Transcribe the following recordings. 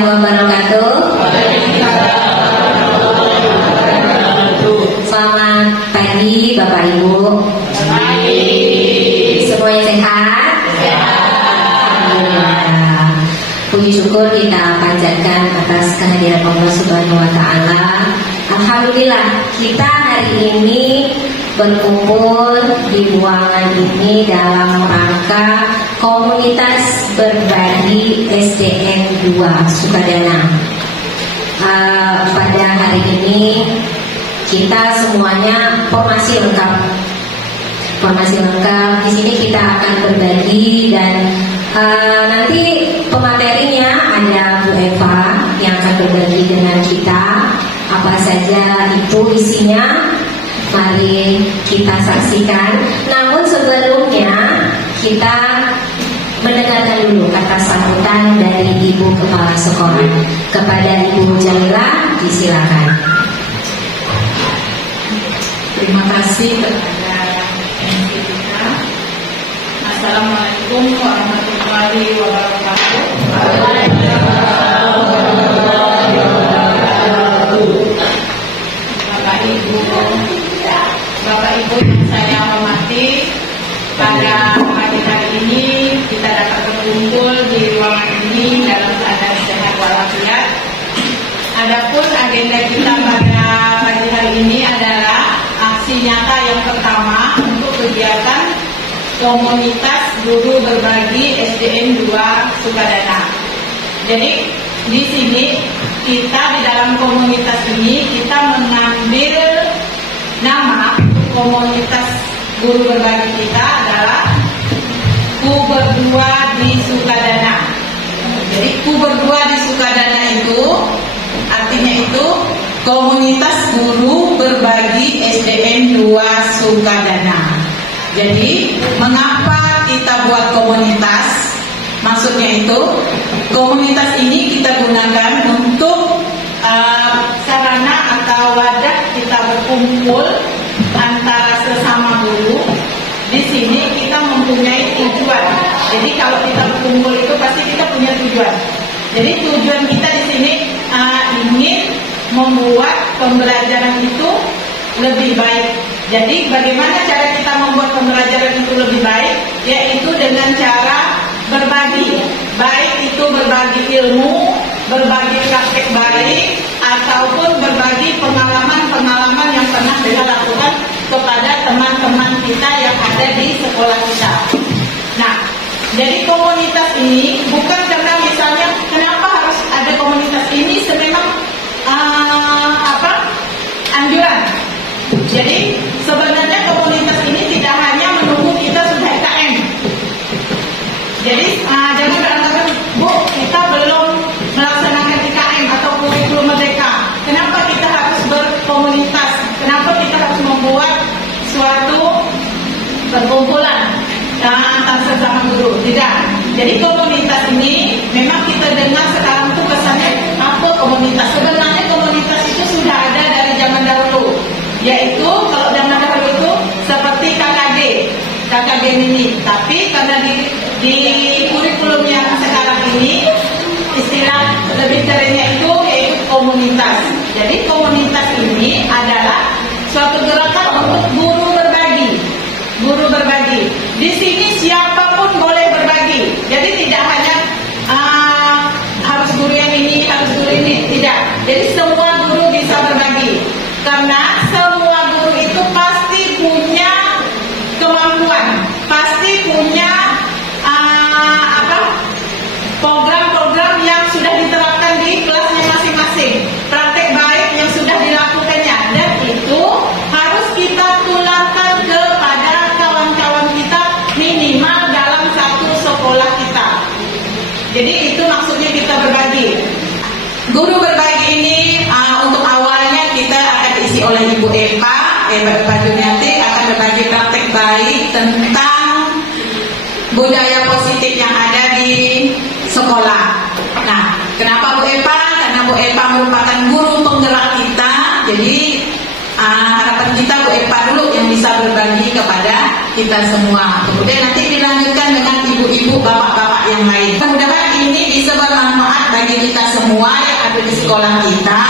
warahmatullahi wabarakatuh. Selamat pagi Bapak Ibu. Semuanya sehat? Alhamdulillah. Puji syukur kita panjatkan atas kehadiran Allah Subhanahu wa taala. Alhamdulillah kita hari ini berkumpul di ruangan ini dalam rangka komunitas berbagi SDN 2 Sukadana. Pada hari ini kita semuanya formasi lengkap. Di sini kita akan berbagi dan nanti pematerinya ada Bu Eva yang akan berbagi dengan kita. Apa saja itu isinya? Mari kita saksikan. Namun sebelumnya kita mendengarkan dulu kata sambutan dari Ibu Kepala Sekolah. Kepada Ibu Jamila, disilakan. Terima kasih kepada MC kita. Assalamualaikum warahmatullahi wabarakatuh. Bapak Ibu yang saya hormati, pada pagi hari ini kita dapat berkumpul di ruangan ini dalam keadaan sehat walafiat. Adapun agenda kita pada pagi hari ini adalah aksi nyata yang pertama untuk kegiatan komunitas guru berbagi SDN 2 Sukadana. Jadi di sini kita di dalam komunitas ini kita mengambil nama komunitas guru berbagi kita adalah Ku Berdua di Sukadana. Jadi Ku Berdua di Sukadana itu artinya itu komunitas guru berbagi SDN 2 Sukadana. Jadi mengapa kita buat komunitas? Maksudnya itu komunitas ini kita gunakan untuk sarana atau wadah kita berkumpul antara sesama guru. Di sini kita mempunyai tujuan. Jadi kalau kita berkumpul itu pasti kita punya tujuan. Jadi tujuan kita di sini ingin membuat pembelajaran itu lebih baik. Jadi bagaimana cara kita membuat pembelajaran itu lebih baik? Yaitu dengan cara berbagi. Baik itu berbagi ilmu, berbagi praktek baik, ataupun berbagi pengalaman-pengalaman yang pernah kita lakukan kepada teman-teman kita yang ada di sekolah kita. Nah, jadi komunitas ini bukan karena misalnya kenapa harus ada komunitas ini, memang anjuran. Jadi sebenarnya komunitas ini tidak hanya menunggu kita sudah IKM. Jadi jangan beranggapan, Bu, kita belum melaksanakan IKM atau kurikulum merdeka. Kenapa kita harus berkomunitas? Kenapa kita harus membuat suatu perkumpulan antar sesama guru? Tidak. Jadi komunitas ini memang kita dengar sekarang tuh kesannya apa komunitas? Sebenarnya komunitas itu sudah ada dari zaman dahulu. Yaitu kalau zaman dahulu itu seperti KKG mini. Tapi karena di kurikulum yang sekarang ini istilah lebih kerennya itu yaitu komunitas. Jadi komunitas ini adalah suatu gerakan untuk guru berbagi. Di sini siapapun boleh berbagi. Jadi tidak hanya harus guru yang ini, harus guru ini, tidak. Jadi semua guru bisa berbagi. Karena semua guru itu pasti punya kemampuan, pasti punya program-program yang sudah diterapkan di kelasnya masing-masing, praktek baik yang sudah dilakukannya, dan itu harus kita tularkan kepada kawan-kawan kita minimal dalam satu sekolah kita. Jadi itu maksudnya kita berbagi. Guru berbagi ini untuk awalnya kita akan diisi oleh Ibu Eva Juniati akan berbagi praktek baik tentang budaya positif yang ada di sekolah. Nah, kenapa Bu Eva? Karena Bu Eva merupakan guru penggerak kita. Jadi harapan kita Bu Eva dulu yang bisa berbagi kepada kita semua. Kemudian nanti dilanjutkan dengan ibu-ibu, bapak-bapak yang lain. Mudah-mudahan ini bisa bermanfaat bagi bagi kita semua yang ada di sekolah kita.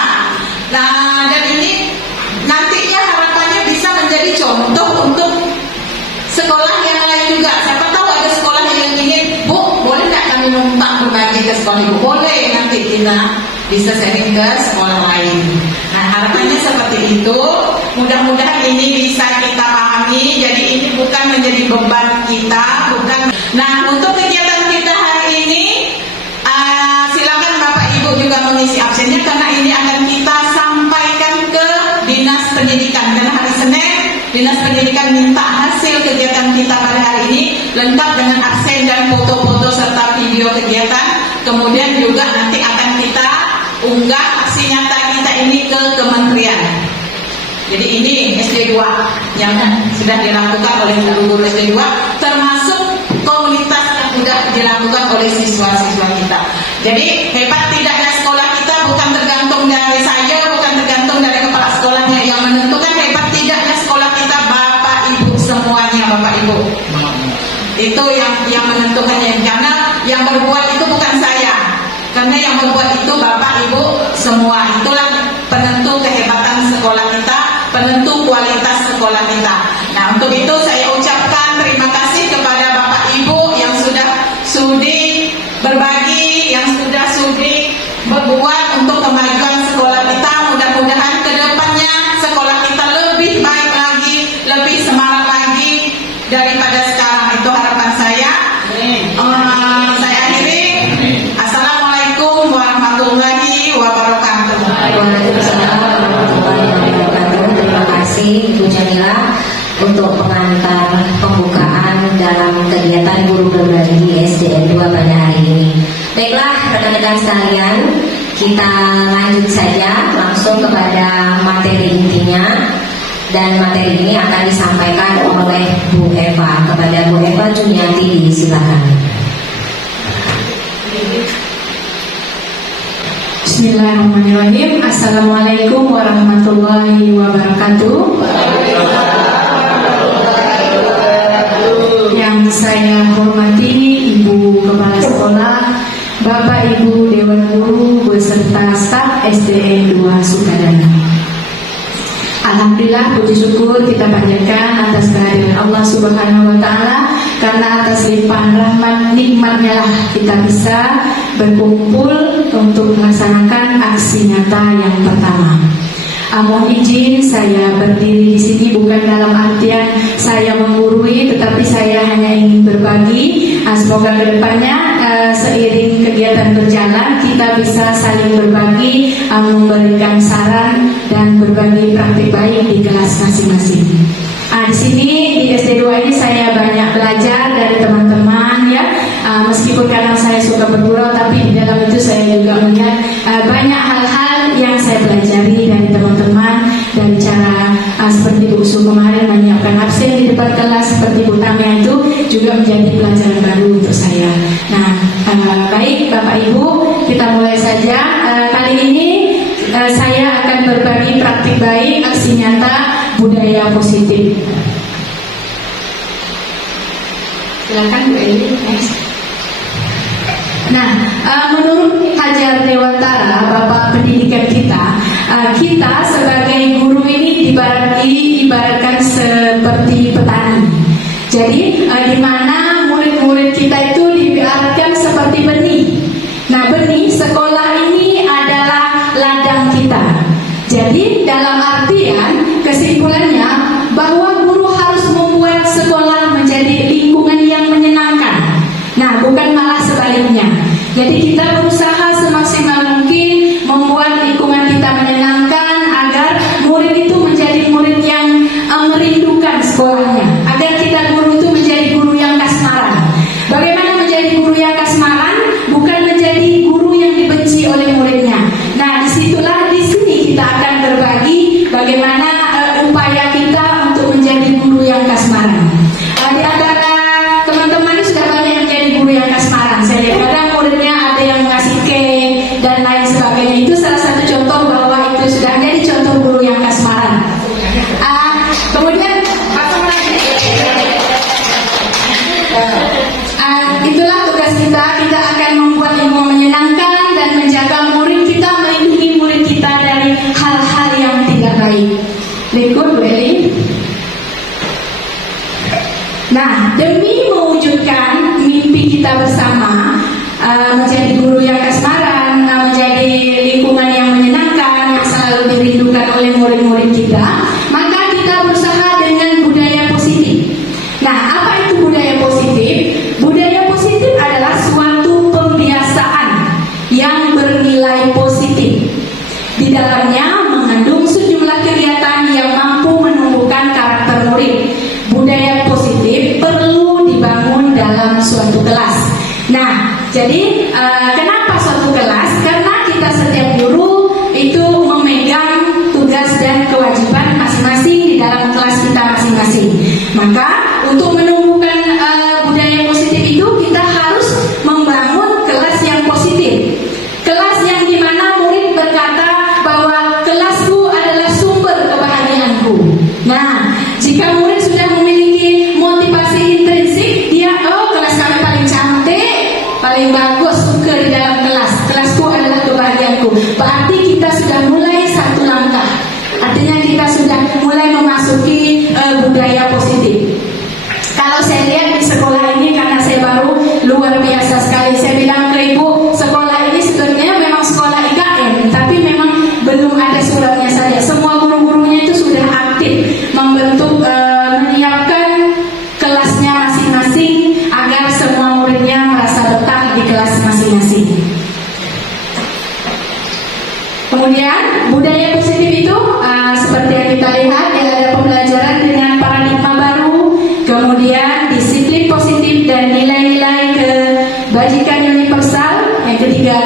Nah, dan ini nantinya harapannya bisa menjadi contoh untuk sekolah yang lain juga. Siapa tahu ada sekolah yang ingin, Bu, boleh nggak kami numpang berbagi ke sekolah Ibu? Boleh, nanti kita bisa sharing ke sekolah lain. Nah, harapannya seperti itu. Mudah-mudahan ini bisa kita pahami. Jadi ini bukan menjadi beban kita, bukan. Nah, untuk kegiatan kita hari ini, silakan Bapak Ibu juga mengisi absennya karena ini akan kita sampaikan ke Dinas Pendidikan. Karena hari Senin Dinas Pendidikan minta hasil kegiatan kita pada hari ini lengkap dengan absen dan foto-foto serta video kegiatan. Kemudian juga nanti akan kita unggah aksi nyata kita ini ke kementerian. Jadi ini SD2 yang sudah dilakukan oleh guru-guru SD2, termasuk komunitas yang sudah dilakukan oleh siswa-siswa kita. Jadi hebat tidaknya sekolah kita bukan tergantung dari saya, bukan tergantung dari kepala sekolahnya. Yang menentukan hebat tidaknya sekolah kita Bapak Ibu semuanya, Bapak Ibu. Itu yang menentukannya. Karena yang berbuat itu bukan saya. Karena yang berbuat itu Bapak Ibu semua. Itulah penentu kehebatan sekolah kita, penentu kualitas sekolah kita. Nah, untuk itu saya ucapkan terima kasih kepada Bapak Ibu yang sudah sudi berbagi, yang sudah sudi berbuat untuk kemajuan sekolah kita. Mudah-mudahan ke depannya sekolah kita lebih baik lagi, lebih semangat lagi daripada sekarang. Itu harapan saya. Saya akhiri. Assalamualaikum warahmatullahi wabarakatuh. Waalaikumsalam warahmatullahi wabarakatuh. Terima kasih Ibu Jamila untuk pengantar pembukaan dalam kegiatan guru berbagi SDN 2 pada hari ini. Baiklah rekan-rekan sekalian, kita lanjut saja langsung kepada materi intinya. Dan materi ini akan disampaikan oleh Bu Eva. Kepada Bu Eva Juniati, silakan. Bismillahirrahmanirrahim. Assalamualaikum warahmatullahi wabarakatuh. Yang saya hormati Ibu Kepala Sekolah, Bapak Ibu Dewan Guru beserta staf SDN 2 Sukadana. Alhamdulillah, puji syukur kita panjatkan atas kehadiran Allah Subhanahu wa Ta'ala, karena atas limpahan rahmat nikmatnya lah kita bisa berkumpul untuk melaksanakan aksi nyata yang pertama. Mohon izin saya berdiri di sini bukan dalam artian saya menggurui, tetapi saya hanya ingin berbagi. Semoga kedepannya seiring kegiatan berjalan kita bisa saling berbagi, memberikan saran dan berbagi praktik baik di kelas masing-masing. Di sini di SD2 ini saya banyak belajar dari teman-teman ya. Meskipun kadang saya suka bergurau, tapi di dalam itu saya juga melihat banyak hal-hal yang saya pelajari dari teman-teman, dari cara seperti Bu Usu kemarin menyiapkan absen di depan kelas, seperti Bu Tamia itu juga menjadi pelajaran baru untuk saya. Nah, baik Bapak Ibu, kita mulai saja. Kali ini saya akan berbagi praktik baik aksi nyata budaya positif. Silakan Bu Eli. Nah, menurut Hajar Dewantara, Bapak Pendidikan kita sebagai guru ini diibaratkan seperti petani. Jadi, di mana murid-murid kita itu diibaratkan seperti benih. Nah, benih sekolah ini adalah ladang kita. Jadi, dalam artian kesimpulannya bahwa guru harus membuat sekolah menjadi lingkungan yang menyenangkan. Nah, bukan malah sebaliknya. Jadi kita berusaha semaksimal mungkin membuat lingkungan kita menyenangkan agar murid itu menjadi murid yang merindukan sekolahnya, agar kita guru itu menjadi guru yang kasmaran. Bagaimana menjadi guru yang kasmaran? Bukan menjadi guru yang dibenci oleh muridnya. Nah, disitulah di sini kita akan berbagi bagaimana upaya kita untuk menjadi guru yang kasmaran. Di antara teman-teman ini sudah banyak yang menjadi guru yang kasmaran. Saya lihat kadang muridnya ada yang ngasih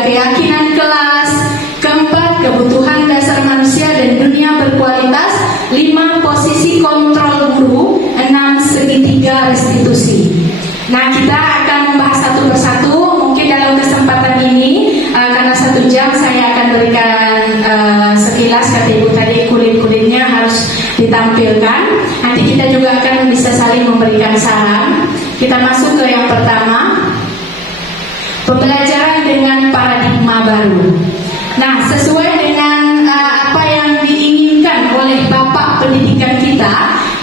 keyakinan kelas. Keempat, kebutuhan dasar manusia dan dunia berkualitas. 5, posisi kontrol guru. 6, segitiga restitusi. Nah, kita akan membahas satu persatu. Mungkin dalam kesempatan ini karena 1 jam saya akan berikan sekilas, kata ibu tadi kulit-kulitnya harus ditampilkan. Nanti kita juga akan bisa saling memberikan saran. Kita masuk ke yang pertama, pembelajaran dengan paradigma baru. Nah, sesuai dengan apa yang diinginkan oleh Bapak Pendidikan kita,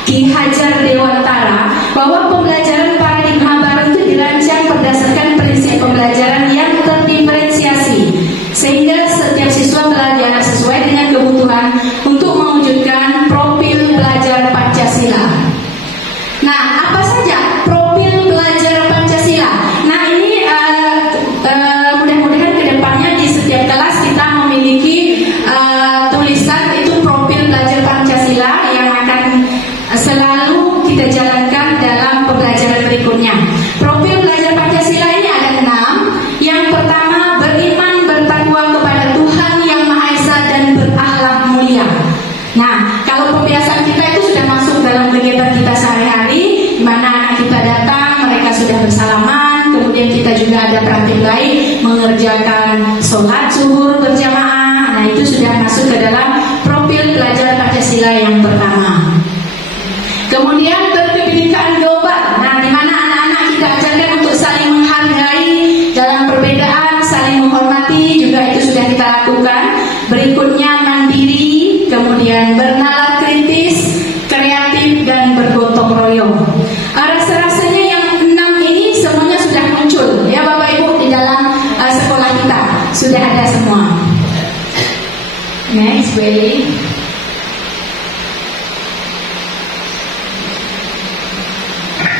Ki Hajar Dewantara, bahwa pembelajaran paradigma baru itu dirancang berdasarkan prinsip pembelajaran yang terdiferensiasi, sehingga setiap siswa belajar sesuai dengan kebutuhan untuk mewujudkan profil belajar Pancasila. Nah, apa saja profil belajar Pancasila? Nah, ini mudah-mudahan kedepannya di setiap kelas kita memiliki tulisan itu profil belajar Pancasila yang akan selalu kita jalankan dalam pembelajaran berikutnya. Profil belajar Pancasila ini ada 6. Yang pertama, beriman bertakwa kepada Tuhan Yang Maha Esa dan berakhlak mulia. Nah, kalau pembiasaan kita itu sudah masuk dalam kegiatan kita sehari-hari, di mana anak kita datang, mereka sudah bersalaman, kemudian kita juga ada praktik lain, mengerjakan sholat zuhur berjamaah. Nah, itu sudah masuk ke dalam profil belajar Pancasila yang pertama. Kemudian berkebinekaan global. Nah, di mana anak-anak kita ajarkan untuk saling menghargai dalam perbedaan, saling menghormati, juga itu sudah kita lakukan. Berikutnya mandiri, kemudian bernalar kritis, kreatif, dan bergotong royong. Rasa-rasanya yang 6 ini semuanya sudah muncul ya Bapak Ibu di dalam sekolah kita. Sudah ada semua. Next, Willy.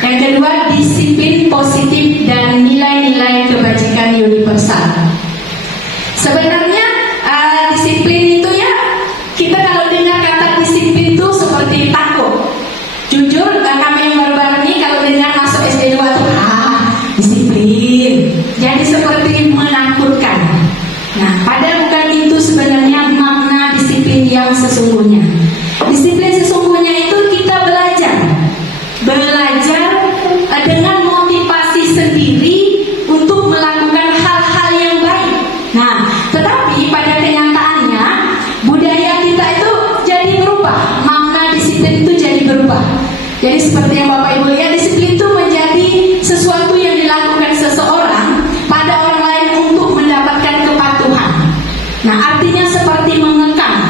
Yang kedua, disiplin positif dan nilai-nilai kebajikan universal. Sebenarnya disiplin itu ya, kita kalau dengar kata disiplin itu seperti takut. Jujur, kami yang baru-baru ini kalau dengar masuk SD 2 tuh disiplin, jadi seperti menakutkan. Nah, padahal bukan itu sebenarnya makna disiplin yang sesungguhnya. Disiplin sesungguhnya itu kita belajar dengan motivasi sendiri untuk melakukan hal-hal yang baik. Nah, tetapi pada kenyataannya budaya kita itu jadi berubah, makna disiplin itu jadi berubah. Jadi seperti yang Bapak Ibu lihat, disiplin itu menjadi sesuatu yang dilakukan seseorang pada orang lain untuk mendapatkan kepatuhan. Nah, artinya seperti mengekang.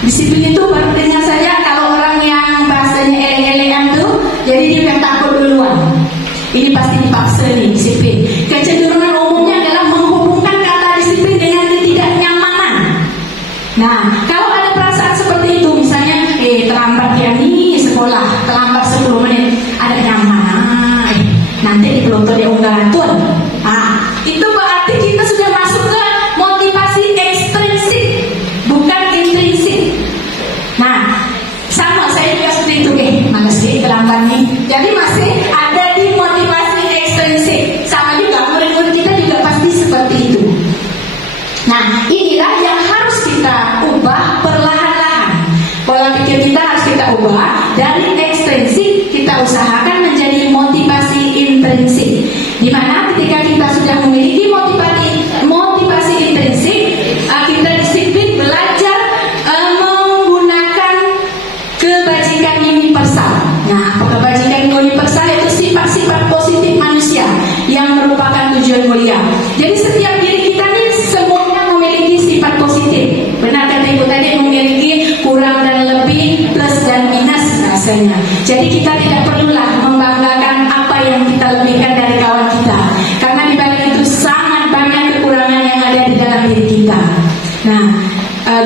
Disiplin itu artinya saja kalau orang yang bahasanya eleng-elengan tuh, jadi dia yang takut duluan. Ini pasti dipaksa nih disiplin. Kecenderungan umumnya adalah menghubungkan kata disiplin dengan ketidaknyamanan. Nah, kalau ada perasaan seperti itu, misalnya terlambat ya nih sekolah, terlambat 10 menit, ada nyaman. Nanti di pelonto dia unggaran tuh. Nah, itu berarti kita sudah masuk ke motivasi ekstrinsik, bukan intrinsik. Nah, sama saya juga seperti itu, malas sih terlambat nih. Jadi masih ada di motivasi ekstrinsik. Sama juga murid-murid kita juga pasti seperti itu. Nah, inilah yang harus kita ubah perlahan-lahan. Pola pikir kita harus kita ubah dari ekstrinsik, kita usahakan menjadi motivasi intrinsik. Di mana ketika kita sudah memiliki motivasi intrinsik, kita disiplin belajar menggunakan kebajikan universal. Nah, kebajikan universal itu sifat-sifat positif manusia yang merupakan tujuan mulia. Jadi setiap diri kita ini semuanya memiliki sifat positif. Benar kata Ibu tadi, memiliki kurang dan lebih, plus dan minus rasanya. Jadi kita tidak perlulah membanggakan apa yang kita lebihkan dari kawan kita, karena di balik itu sangat banyak kekurangan yang ada di dalam diri kita. Nah,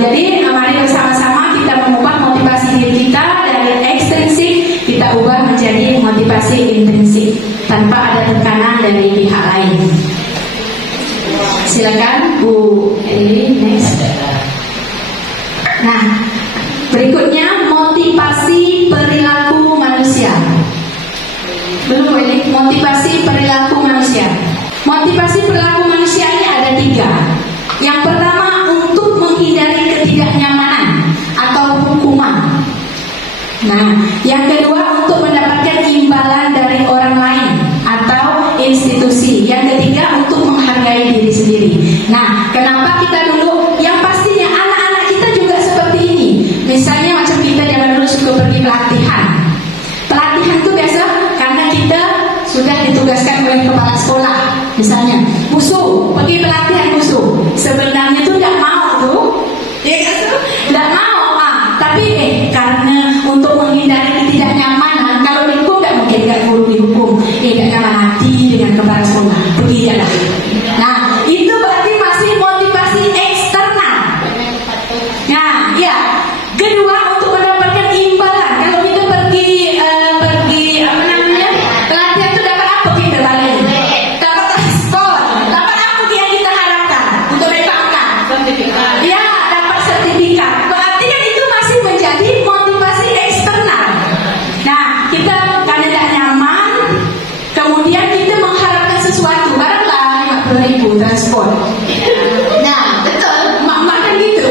jadi mari bersama-sama kita mengubah motivasi diri kita dari ekstrinsik, kita ubah menjadi motivasi intrinsik tanpa ada tekanan dari pihak lain. Silakan Bu Eli, next. Nah, berikutnya motivasi perilaku manusia. Belum ini motivasi perilaku manusia. Motivasi perilaku manusia ini ada 3. tiga. Yang pertama, untuk menghindari ketidaknyamanan atau hukuman. Nah, yang kedua, untuk mendapatkan imbalan dari orang lain atau institusi. Yang ketiga, untuk menghargai diri sendiri. Nah, kenapa kita dulu, yang pastinya anak-anak kita juga seperti ini. Misalnya macam kita zaman dulu suka pergi pelatihan. Pelatihan itu biasa karena kita sudah ditugaskan oleh kepala sekolah. Misalnya, musuh, pergi pelatihan musuh. Sebenarnya tuh tidak mau tuh, ya kan tuh, tidak mau. Tapi karena untuk menghindari ketidaknyamanan, kalau dihukum tidak mungkin nggak guru dihukum, tidak nyaman hati dengan kepala sekolah, pergi jalan. Nah, itu berarti masih motivasi eksternal. Nah, ya. Kedua, untuk mendapatkan imbalan. Kalau kita pergi apa namanya, pelatihan itu dapat apa kita balik? Dapat transport, dapat apa yang kita harapkan untuk mereka? Sertifikat. Ya, dapat sertifikat. Berarti kan itu masih menjadi motivasi eksternal. Nah, kita karena tidak nyaman, kemudian kita mengharapkan sesuatu, baranglah 50.000 transport. Nah, betul, mak-mak kan gitu.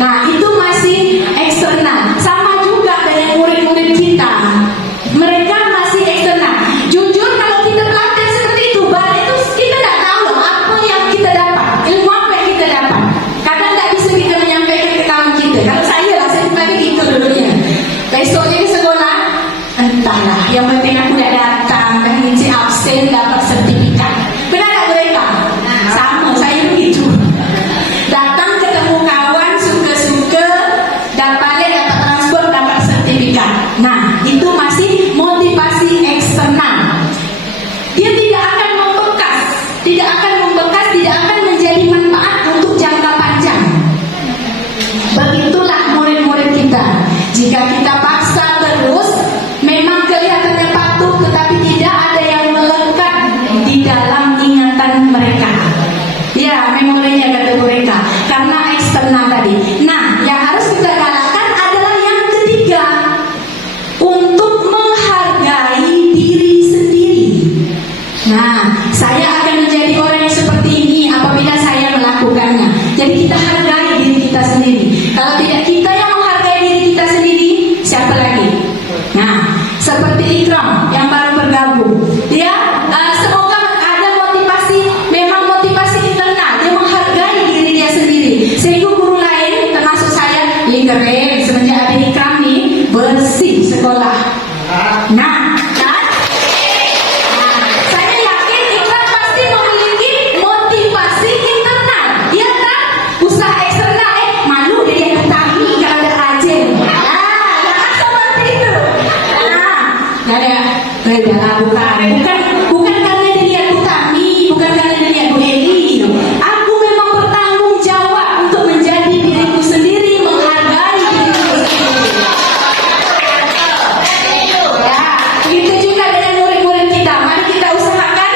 Nah, itu masih eksternal. Sama juga dengan murid-murid kita. Mereka masih eksternal. Jujur kalau kita pelatihan seperti itu, balik itu kita tidak tahu apa yang kita dapat, ilmu apa yang kita dapat. Kadang tidak bisa kita menyampaikan ke kawan kita. Kalau saya lah, saya pakai gitu dulunya. Besoknya ke sekolah, entahlah. Yang penting aku tidak datang dan ngisi absen dapat sertifikat. Benar tak mereka? Sama, saya begitu. Datang ketemu kawan suka-suka, dapat transport, dapat sertifikat. Nah, itu masih motivasi eksternal. Dia tidak akan membekas, tidak akan menjadi manfaat untuk jangka panjang. Begitulah murid-murid kita. Jika kita paksa terus, memang kelihatannya patuh, tetapi tidak ada yang melekat di dalam ingatan mereka. Ya, memorinya kata mereka, karena eksternal tadi. Nah, yang harus kita galakkan adalah yang ketiga, untuk menghargai diri sendiri. Nah, saya akan menjadi orang yang seperti ini apabila saya melakukannya. Jadi kita hargai diri kita sendiri. Kalau tidak kita yang menghargai diri kita sendiri, siapa lagi? Nah, seperti Ikram yang baru bergabung, dia semoga ada motivasi, memang motivasi internal. Dia menghargai diri dia sendiri. Sehingga guru lain, termasuk saya, keren semenjak ada Ikram nih, bersih sekolah. Nah, kan? Saya yakin Ikram pasti memiliki motivasi internal. Dia kan usaha eksternal, malu dia ketahui kalau ada rajin. Jangan seperti itu. Bukan karena dia utami, bukan karena dia Bu Eli. Aku memang bertanggung jawab untuk menjadi diriku sendiri, menghargai diriku sendiri. Ya, itu juga dengan murid-murid kita. Mari kita usahakan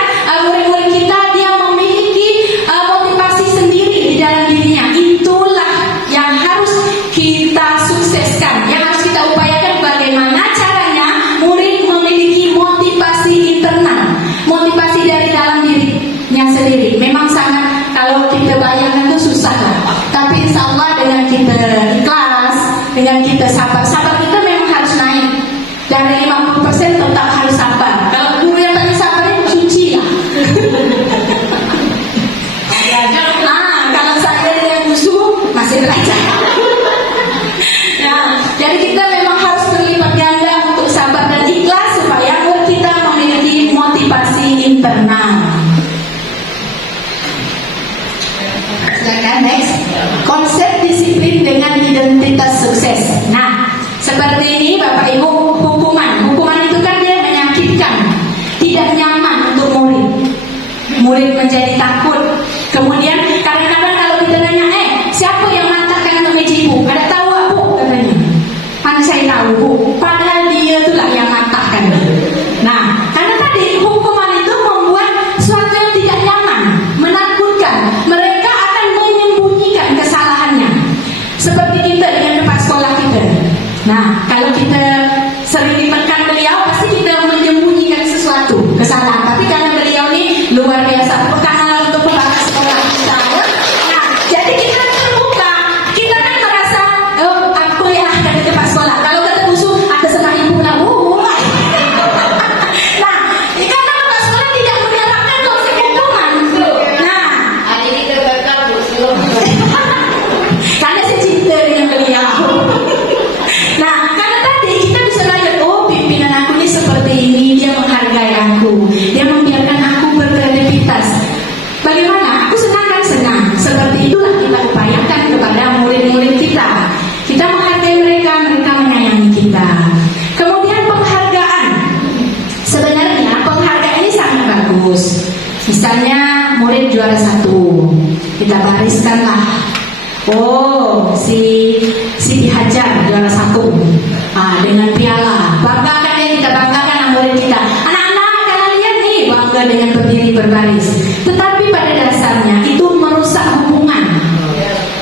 murid-murid kita dia memiliki motivasi sendiri di dalam dirinya. Itulah yang harus kita sukseskan, yang harus kita upayakan. Bagaimana caranya murid memiliki motivasi internal, motivasi dari dalam dirinya sendiri. Memang sangat, kalau kita bayangkan itu susah lah. Tapi insya Allah dengan kita ikhlas, dengan kita sabar kita memang harus naik. Dari 50% tetap harus sabar. Kalau guru yang tadi sabar itu suci lah. Kalau saya dengan musuh masih belajar. Nah, jadi kita memang harus berlipat ganda untuk sabar dan ikhlas supaya kita memiliki motivasi internal. Silakan next. Konsep disiplin dengan identitas sukses. Nah, seperti ini Bapak Ibu, hukuman itu kan dia menyakitkan, tidak nyaman untuk murid. Murid menjadi takut. Kemudian kadang-kadang kalau kita nanya, siapa yang mantapkan untuk meja ibu? Ada tahu Bu? Katanya. Mana saya tahu Bu? Padahal dia itulah yang mantapkan. Nah, karena tadi hukuman itu membuat suatu yang tidak nyaman, menakutkan. Mereka akan menyembunyikan kesalahannya. Seperti kita dengan kepala sekolah kita. Nah, kalau kita sering ditekan beliau, pasti kita menyembunyikan sesuatu kesalahan. Tapi karena beliau ini luar biasa, pertama untuk kita bariskanlah. Oh, si dihajar juara 1 dengan piala. Banggakan ya, kita banggakan sama murid kita. Anak-anak kalian lihat nih, bangga dengan berdiri berbaris. Tetapi pada dasarnya itu merusak hubungan,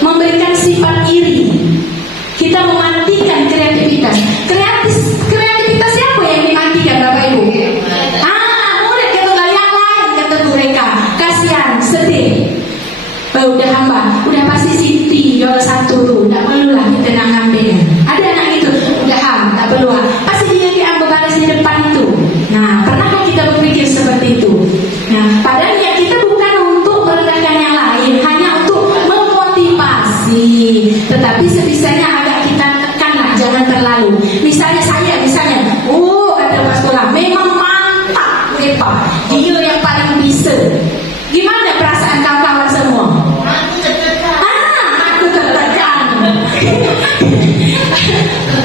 memberikan sifat iri. Kita mematikan kreativitas. Kreativitas siapa yang dimatikan, Bapak Ibu? Murid kata yang lain, kata mereka. Kasihan, sedih. Udah hamba, udah pasti Siti juara 1 tuh, tak perlulah kita nak ngambil. Ada anak itu, udah tak perlu. Pasti dia diambil baris di depan itu. Nah, pernahkah kita berpikir seperti itu? Nah, padahal ya kita bukan untuk merendahkan yang lain, hanya untuk memotivasi. Tetapi sebisanya agak kita tekanlah, jangan terlalu. Misalnya saya, kata Pak Sekolah, memang mantap, Pak. Dia yang paling bisa. Gimana perasaan kawan-kawan semua? Aku tertekan.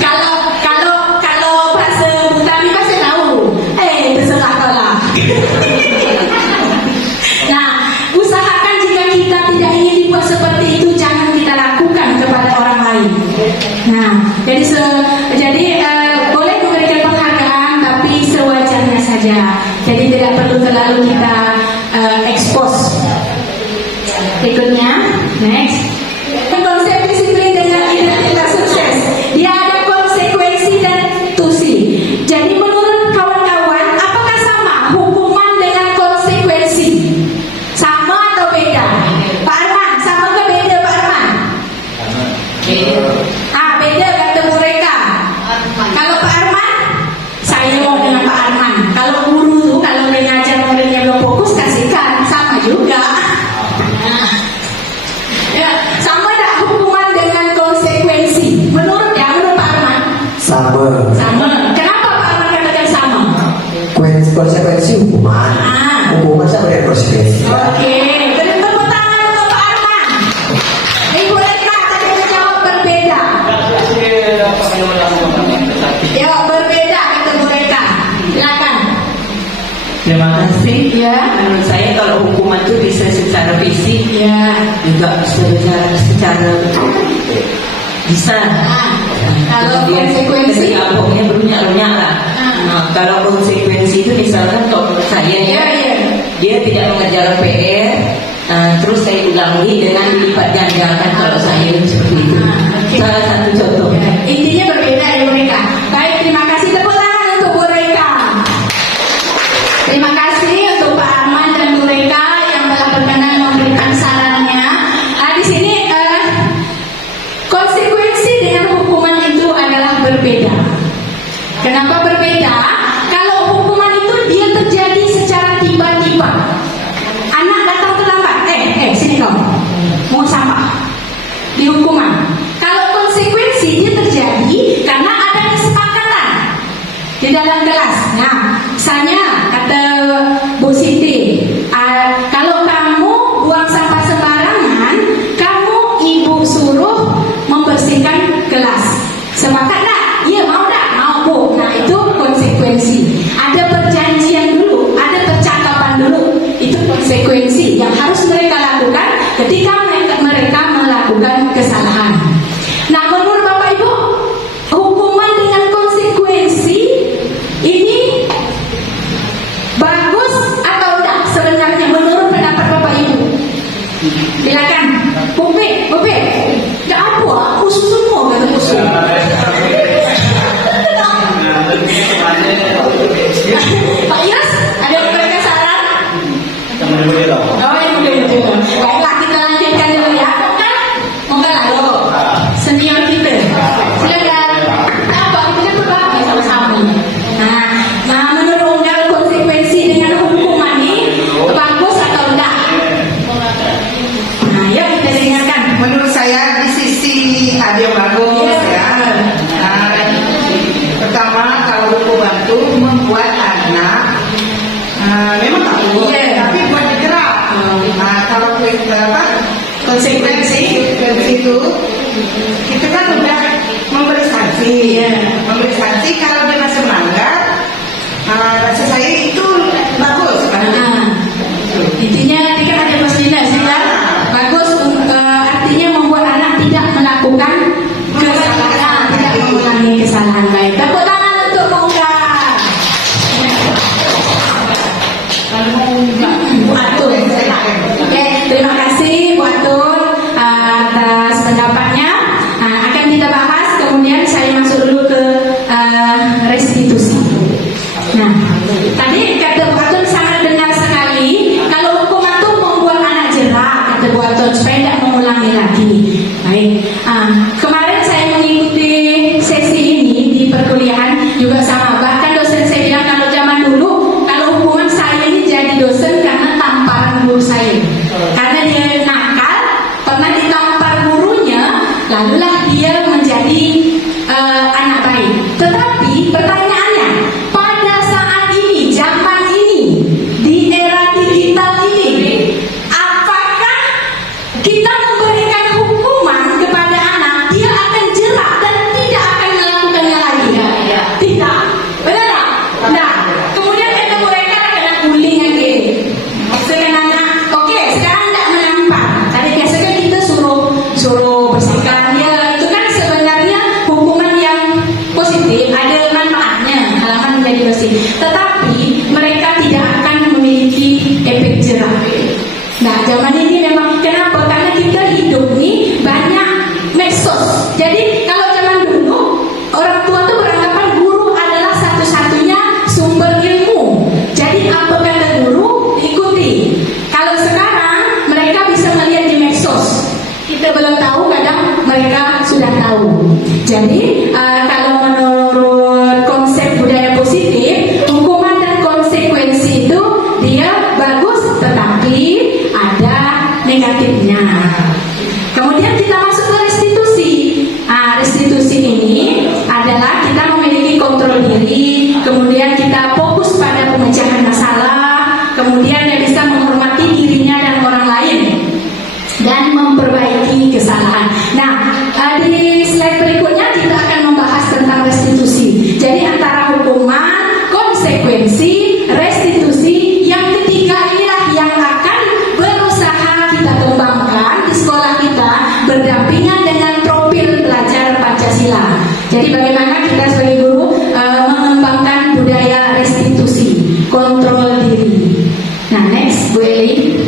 Kalau bahasa Butami pasti tahu. Terserah kau lah. Nah, usahakan jika kita tidak ingin dibuat seperti itu, jangan kita lakukan kepada orang lain. Nah, jadi boleh memberikan penghargaan, tapi sewajarnya saja. Jadi tidak perlu terlalu kita expose. Berikutnya, next. Konsep disiplin dengan identitas sukses. Dia ada konsekuensi dan tusi. Jadi menurut kawan-kawan, apakah sama hukuman dengan konsekuensi? Sama atau beda? Pak Arman, sama ke beda Pak Arman? Beda kata mereka. Kalau Pak Arman, saya mau dengan Pak Arman. Kalau guru tuh, kalau dia ngajar muridnya belum fokus, kasihkan. Sama juga. Sama tak hukuman dengan konsekuensi? Menurut Pak Arman? Sama. Kenapa Pak Arman katakan sama? Konsekuensi hukuman. Hukuman sama dengan konsekuensi. Oke, beri tepuk tangan untuk Pak Arman. Ibu Reka tadi menjawab berbeda. Ya, berbeda kata Bu Reka. Silakan. Terima kasih. Ya. Menurut saya kalau hukuman itu bisa secara fisik, Ya. juga secara bisa. Kalau Dia konsekuensi? abangnya berunyak-unyak lah. Nah, kalau konsekuensi itu misalkan kalau menurut saya Ya. dia tidak mengerjakan PR, terus saya ulangi dengan dilipat gandakan kalau saya seperti itu. Oke. Salah satu contoh. Ya. Intinya berbeda ya Bu Reka. Baik, terima kasih, tepuk tangan untuk Bu Reka. Terima kasih untuk Pak Arman dan Bu Reka yang telah berkenan memberikan sarannya. Di sini konsekuensi dengan hukuman itu adalah berbeda. Kenapa berbeda? Kalau hukuman itu dia terjadi secara tiba-tiba. Anak datang terlambat, sini kau, mau sampah, di hukuman. Kalau konsekuensi dia terjadi karena ada kesepakatan di dalam kelas. Nah, misalnya kata Bu Siti, kalau kamu buang sampah sembarangan, kamu ibu suruh membersihkan kelas. Sepakat tak? Iya, mau tak? Mau Bu. Nah, itu konsekuensi. Ada perjanjian dulu, ada percakapan dulu. Itu konsekuensi yang harus mereka lakukan ketika mereka melakukan kesalahan. Nah, menurut Bapak Ibu, hukuman dengan konsekuensi ini bagus atau tidak sebenarnya menurut pendapat Bapak Ibu? Silakan. Bupit. Tak apa, khusus semua kata khusus. Pak Iras, ada mereka saran? Oh, yang muda-muda. Baiklah, kita lanjutkan dulu ya. Moga lalu senior kita. Silakan. Apa kita kan berbagi sama-sama. Nah, menurut undang konsekuensi dengan hukuman ini bagus atau tidak? Nah, yuk kita dengarkan. Menurut saya di sisi ada yang bagus ya. Pertama, kalau hukuman itu membuat anak memang takut, tapi buat bergerak. Nah, kalau konsekuensi itu kita kan udah memberi sanksi. Memberi sanksi kalau dia masih melanggar, rasa saya itu bagus. Intinya nanti kan ada Mas Dina, bagus ada buat supaya tidak mengulangi lagi. Baik. Kemarin saya mengikuti sesi ini di perkuliahan juga sama. Bahkan dosen saya bilang kalau zaman dulu kalau hukuman saya ini jadi dosen karena tamparan guru saya. Karena dia nakal, pernah ditampar gurunya, lalulah dia menjadi anak baik. Tetapi pertanyaannya, pada saat ini, zaman ini, di era digital ini, apakah kita memberikan hukuman kepada anak, dia akan jerak dan tidak akan melakukannya lagi? Tidak. Benar tak? Nah, kemudian mereka kena guling lagi. Sebenarnya, oke, sekarang tidak menampar. Tadi biasanya kita suruh bersihkan dia. Itu kan sebenarnya hukuman yang positif, ada manfaatnya, halaman menjadi bersih. Tetapi mereka tidak akan memiliki efek jerak. Nah, zaman ini memang kenapa? Karena kita hidup nih banyak medsos. Jadi kalau zaman dulu orang tua tuh beranggapan guru adalah satu-satunya sumber ilmu. Jadi apa kata guru diikuti. Kalau sekarang mereka bisa melihat di medsos. Kita belum tahu, kadang mereka sudah tahu. Jadi kalau menurut konsep budaya positif, hukuman dan konsekuensi itu dia bagus, tetapi ada negatifnya. Kemudian kita masuk ke restitusi. Restitusi ini adalah kita memiliki kontrol diri, kemudian kita fokus pada pemecahan masalah, kemudian dia bisa menghormati dirinya dan orang lain dan memperbaiki kesalahan. Nah, di slide berikutnya kita akan membahas tentang restitusi. Jadi antara hukuman, konsekuensi, restitusi, yang ketiga inilah yang akan berusaha kita kembangkan di sekolah kita berdampingan dengan profil pelajar Pancasila. Jadi bagaimana kita sebagai guru mengembangkan budaya restitusi, kontrol diri. Nah, next Bu Eli.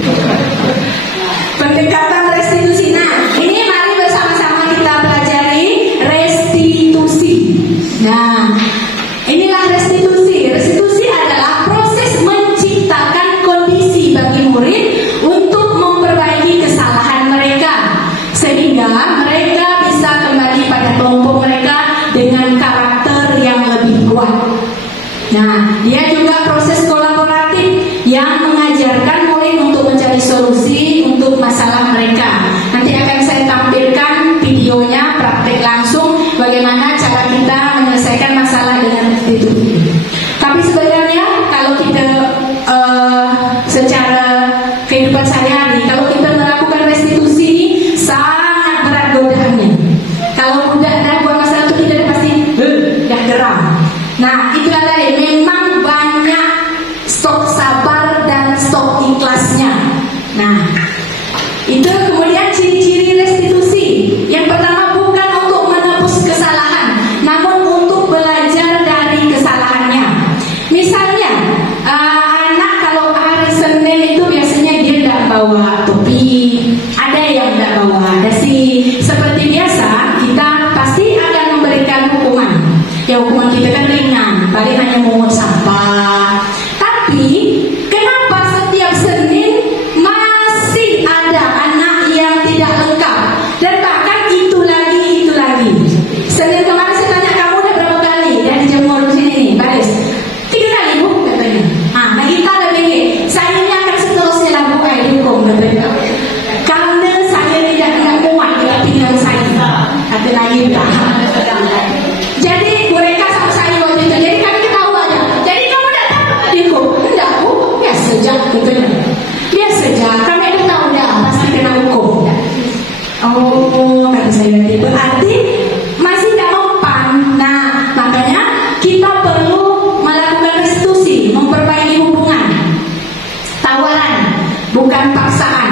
Pendekatan restitusi. Nah, ini mari bersama-sama kita pelajari restitusi. Nah, inilah restitusi. Restitusi adalah proses menciptakan kondisi bagi murid untuk memperbaiki kesalahan mereka, sehingga mereka bisa kembali pada kelompok mereka dengan karakter yang lebih kuat. Nah, dia juga proses kolaboratif yang mengajarkan murid untuk mencari solusi untuk masalah mereka. Nanti akan saya tampilkan videonya, praktek langsung bagaimana cara kita menyelesaikan masalah dengan restitusi. Tapi sebenarnya kalau kita secara kehidupan sehari-hari, kalau kita melakukan restitusi ini sangat berat godaannya. Kalau udah ada buat masalah itu kita pasti dah geram. Nah, itulah tadi, memang banyak stok sabar dan stok ikhlasnya. Nah, itu kemudian ciri-ciri restitusi. Yang pertama, bukan untuk menebus kesalahan, namun untuk belajar dari kesalahannya. Misalnya, anak kalau hari Senin itu biasanya dia tidak bawa topi, ada yang tidak bawa dasi. Seperti biasa, kita pasti akan memberikan hukuman. Ya, hukuman kita kan ringan, paling hanya memungut sampah. Tapi kenapa setiap Senin masih ada anak yang tidak lengkap? Dan bahkan itu lagi. Senin kemarin saya tanya, kamu udah berapa kali dari jemur sini nih, baris? 3 kali Bu, katanya. Nah kita ada begini, saya ini akan seterusnya lah Bu, dihukum, katanya. Karena saya tidak muat ya tinggal saya, kata lagi Jadi mereka sama saya waktu itu, jadi kami ketahui aja. Jadi kamu datang dihukum? Enggak Bu, biasa saja, katanya. Biasa saja, kami udah tahu dah pasti kena hukum. Oh, kata saya nanti berarti masih tidak mempan. Nah, makanya kita perlu melakukan restitusi, memperbaiki hubungan, tawaran, bukan paksaan.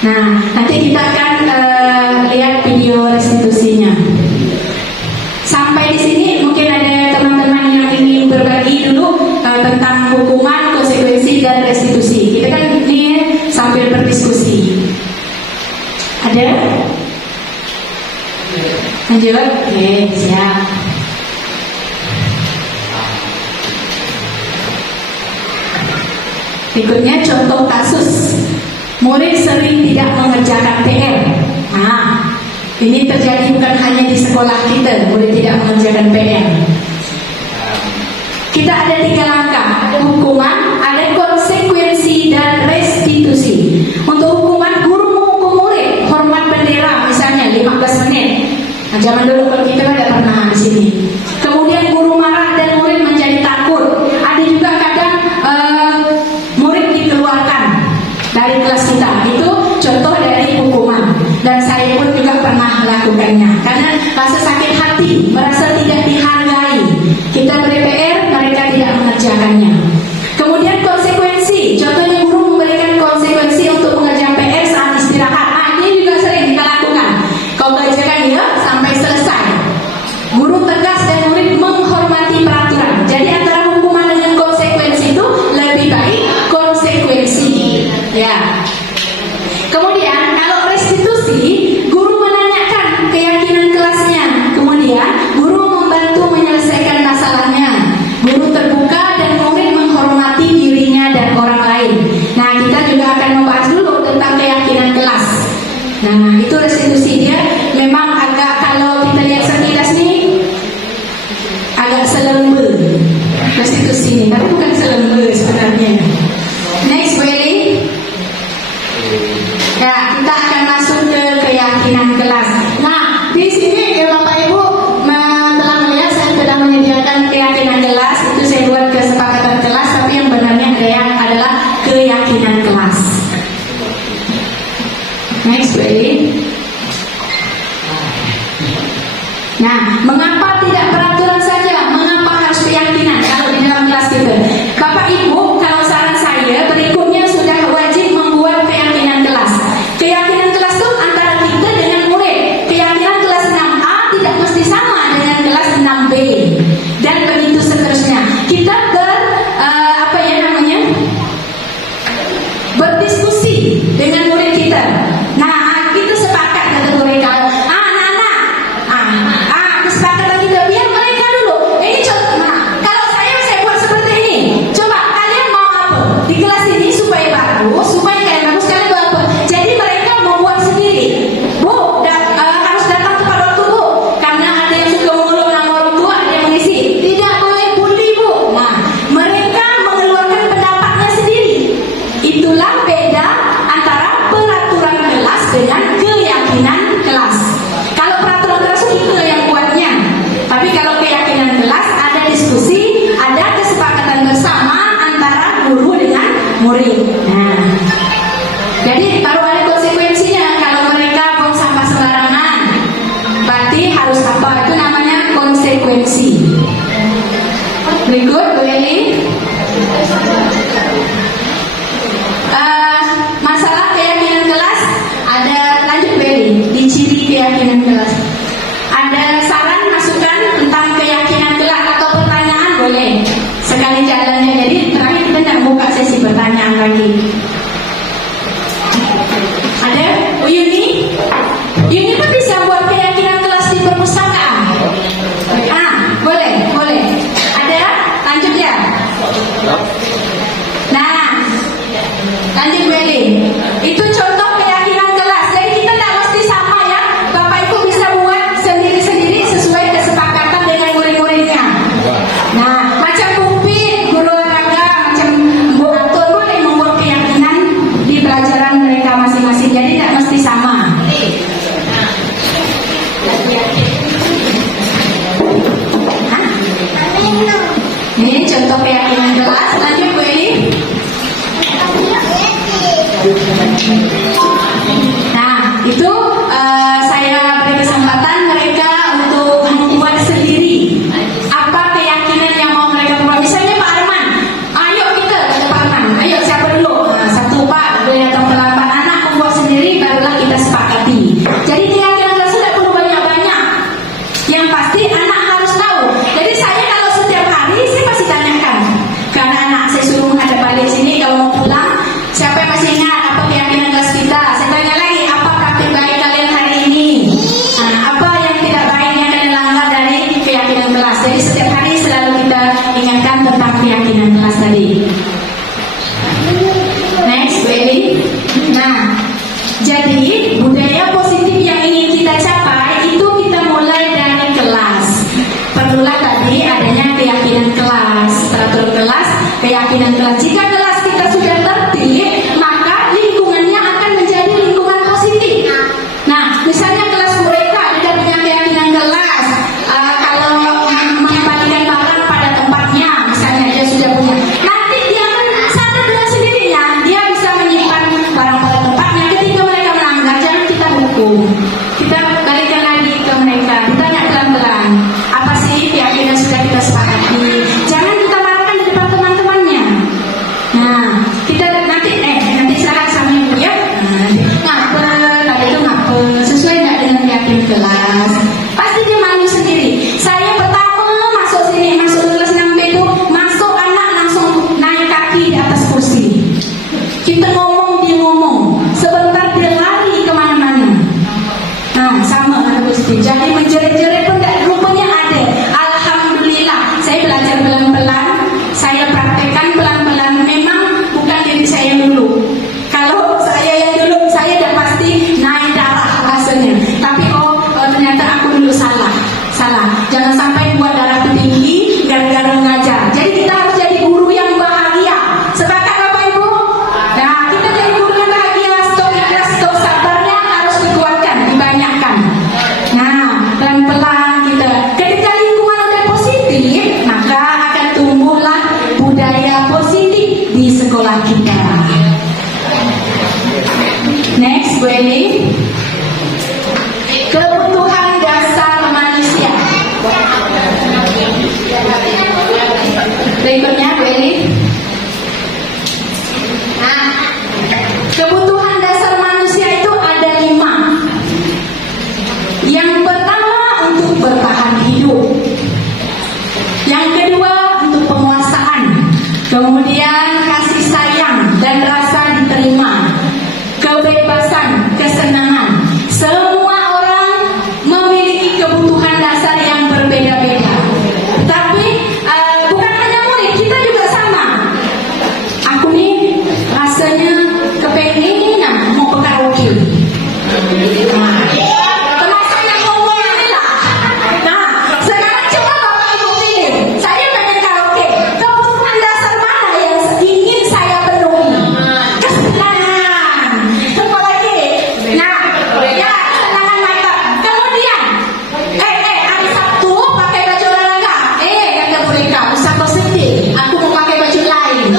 Nah, nanti kita akan lihat video restitusinya. Sampai di sini mungkin ada teman-teman yang ingin berbagi dulu tentang hukuman, konsekuensi dan restitusi. Kita kan ini sambil berdiskusi. Ada? Lanjut? Oke, siap. Berikutnya contoh kasus murid sering tidak mengerjakan PR. Nah, ini terjadi bukan hanya di sekolah kita, murid tidak mengerjakan PR. Kita ada 3 langkah: hukuman, ada konsekuensi, dan restitusi. Untuk hukuman, guru menghukum murid hormat bendera misalnya 15 menit. Nah, zaman dulu kalau kita tidak pernah di sini. Kemudian guru marah dan murid menjadi takut. Ada juga kadang murid dikeluarkan dari kelas kita. Itu contoh dari hukuman. Dan saya pun juga pernah melakukannya. Karena rasa sakit hati, merasa tidak dihargai. Kita beri PR, mereka tidak mengerjakannya. Kemudian konsekuensi. Contohnya guru memberikan konsekuensi untuk mengerjakan PR saat istirahat. Nah, ini juga sering kita lakukan. Kau kerjakan ya sampai selesai. Guru tegas dan murid menghormati peraturan. Jadi antara hukuman dengan konsekuensi itu lebih baik konsekuensi. Ya. Kemudian kalau restitusi, guru menanyakan keyakinan kelasnya. Kemudian guru membantu menyelesaikan masalahnya. Guru terbuka dan murid menghormati dirinya dan orang lain. Nah, kita juga akan membahas dulu tentang keyakinan kelas. Nah, itu restitusi dia. Memang agak, kalau kita lihat sekilas nih, agak selembe restitusi ini, tapi bukan selembe sebenarnya. Next, Willy. Ya, kita akan masuk ke keyakinan kelas. Nah, di sini ya Bapak Ibu telah melihat saya sudah menyediakan keyakinan kelas. Itu saya buat kesepakatan kelas, tapi yang benarnya adalah keyakinan kelas. Next, Willy. Nah, mengapa tidak peraturan saja? Mengapa harus keyakinan kalau di dalam kelas kita? Bapak Ibu, kalau saran saya berikutnya sudah wajib membuat keyakinan kelas. Keyakinan kelas itu antara kita dengan murid. Keyakinan kelas 6A tidak mesti sama dengan kelas 6B. Dan begitu seterusnya. Kita berdiskusi dengan murid kita. Nah, kita sepakat kata mereka. Kesepakatan kita biar mereka dulu. Ini contoh. Nah, kalau saya buat seperti ini. Coba kalian mau apa di kelas ini supaya bagus, supaya kalian bagus, kalian buat apa? Jadi mereka membuat sendiri. Bu, harus datang tepat waktu Bu, karena ada yang suka mengeluh nama orang tua, ada yang mengisi. Tidak boleh bully Bu. Nah, mereka mengeluarkan pendapatnya sendiri. Itulah beda antara peraturan kelas dengan keyakinan kelas. Kalau peraturan kelas itu yang buatnya, tapi kalau keyakinan kelas ada diskusi, ada kesepakatan bersama antara guru dengan murid. Nah, jadi baru ada konsekuensinya. Kalau mereka buang sampah sembarangan, berarti harus apa? Itu namanya konsekuensi. Berikut, Bu Eli. Masalah keyakinan kelas ada, lanjut Beli di ciri keyakinan kelas. Ada saran masukan tentang keyakinan kelas atau pertanyaan boleh sekali jalannya. Jadi terakhir kita tidak buka sesi pertanyaan lagi. Ada Yuni? Yuni pun bisa buat keyakinan kelas di perpustakaan. Boleh. Ada? Lanjut ya. Nah, lanjut Beli. Itu contoh keyakinan kelas. Jadi kita tidak mesti sama ya. Bapak Ibu bisa buat sendiri-sendiri sesuai kesepakatan dengan murid-muridnya. Nah, macam Pupin, guru olahraga, macam Bu Atul boleh membuat keyakinan di pelajaran mereka masing-masing. Jadi tidak mesti sama. Ini contoh keyakinan kelas. Lanjut Bu Eli. Nah, itu saya beri kesempatan mereka untuk membuat sendiri apa keyakinan yang mau mereka buat. Misalnya Pak Arman, ayo kita kata Pak Arman, ayo siapa dulu? Satu Pak, boleh datang terlambat, anak membuat sendiri, barulah kita sepakati. Jadi keyakinan kelas tidak perlu banyak-banyak. Yang pasti anak harus tahu. Jadi saya kalau setiap hari saya pasti tanyakan, karena anak saya suruh menghadap balik sini kalau mau pulang. Siapa yang masih ingat apa keyakinan kelas kita? Jadi budaya positif yang ingin kita capai itu kita mulai dari kelas. Perlulah tadi adanya keyakinan kelas, peraturan kelas, keyakinan kelas. Jika kelas kita sudah tertib, maka lingkungannya akan menjadi lingkungan positif. Nah, misalnya kelas mereka tidak punya keyakinan kelas, kalau mengembalikan barang pada tempatnya, misalnya dia sudah punya. Nanti dia akan sadar dengan sendirinya, dia bisa menyimpan barang pada tempatnya. Ketika mereka melanggar, jangan kita hukum. Kita balikan lagi ke mereka, ditanya pelan-pelan. Apa sih keyakinan sudah kita sepakati? Jangan kita marahkan di depan teman-temannya. Nah, kita nanti salah sama ibu ya. Ngapel, tadi itu ngapel, sesuai nggak dengan keyakinan kelas? Pasti dia malu sendiri. Saya pertama masuk sini, masuk kelas 6B itu, masuk anak langsung naik kaki di atas kursi. Kita ngomong, dia ngomong. Sebentar dia lari kemana-mana. Nah, sama anak positif. Jadi menjerit-jerit pun tak rupanya ada. Alhamdulillah, saya belajar pelan-pelan, saya praktekkan pelan-pelan. Memang bukan diri saya dulu. Kalau saya yang dulu, saya dah pasti naik darah rasanya. Tapi ternyata aku dulu salah. Jangan sampai buat darah tinggi gara-gara mengajar. Jadi kita harus jadi guru yang bahagia. Sepakat Bapak Ibu? Nah, kita jadi guru yang bahagia. Stok ikhlas, stok sabarnya harus dikuatkan, dibanyakkan. Nah, pelan-pelan kita. Ketika lingkungan udah positif, maka akan tumbuhlah budaya positif di sekolah kita. Next, Bu Eli. Kebutuhan dasar manusia. Berikutnya, Bu Eli. Nah, kebutuhan dasar manusia itu ada 5. Yang pertama untuk bertahan hidup. Yang kedua untuk penguasaan. Kemudian kasih sayang dan rasa diterima. Kebebasan, kesenangan. Semua orang memiliki kebutuhan dasar yang berbeda-beda. Tapi bukan hanya murid, kita juga sama. Aku nih rasanya kepengen mau ke karaoke. Termasuk yang ngomong ini lah. Nah, sekarang coba Bapak Ibu pilih. Saya pengen karaoke. Kebutuhan dasar mana yang ingin saya penuhi? Kesenangan. Apa lagi? Nah, ya kesenangan mata. Kemudian, hari Sabtu pakai baju olahraga. Kata mereka, usah positif. Aku mau pakai baju lain.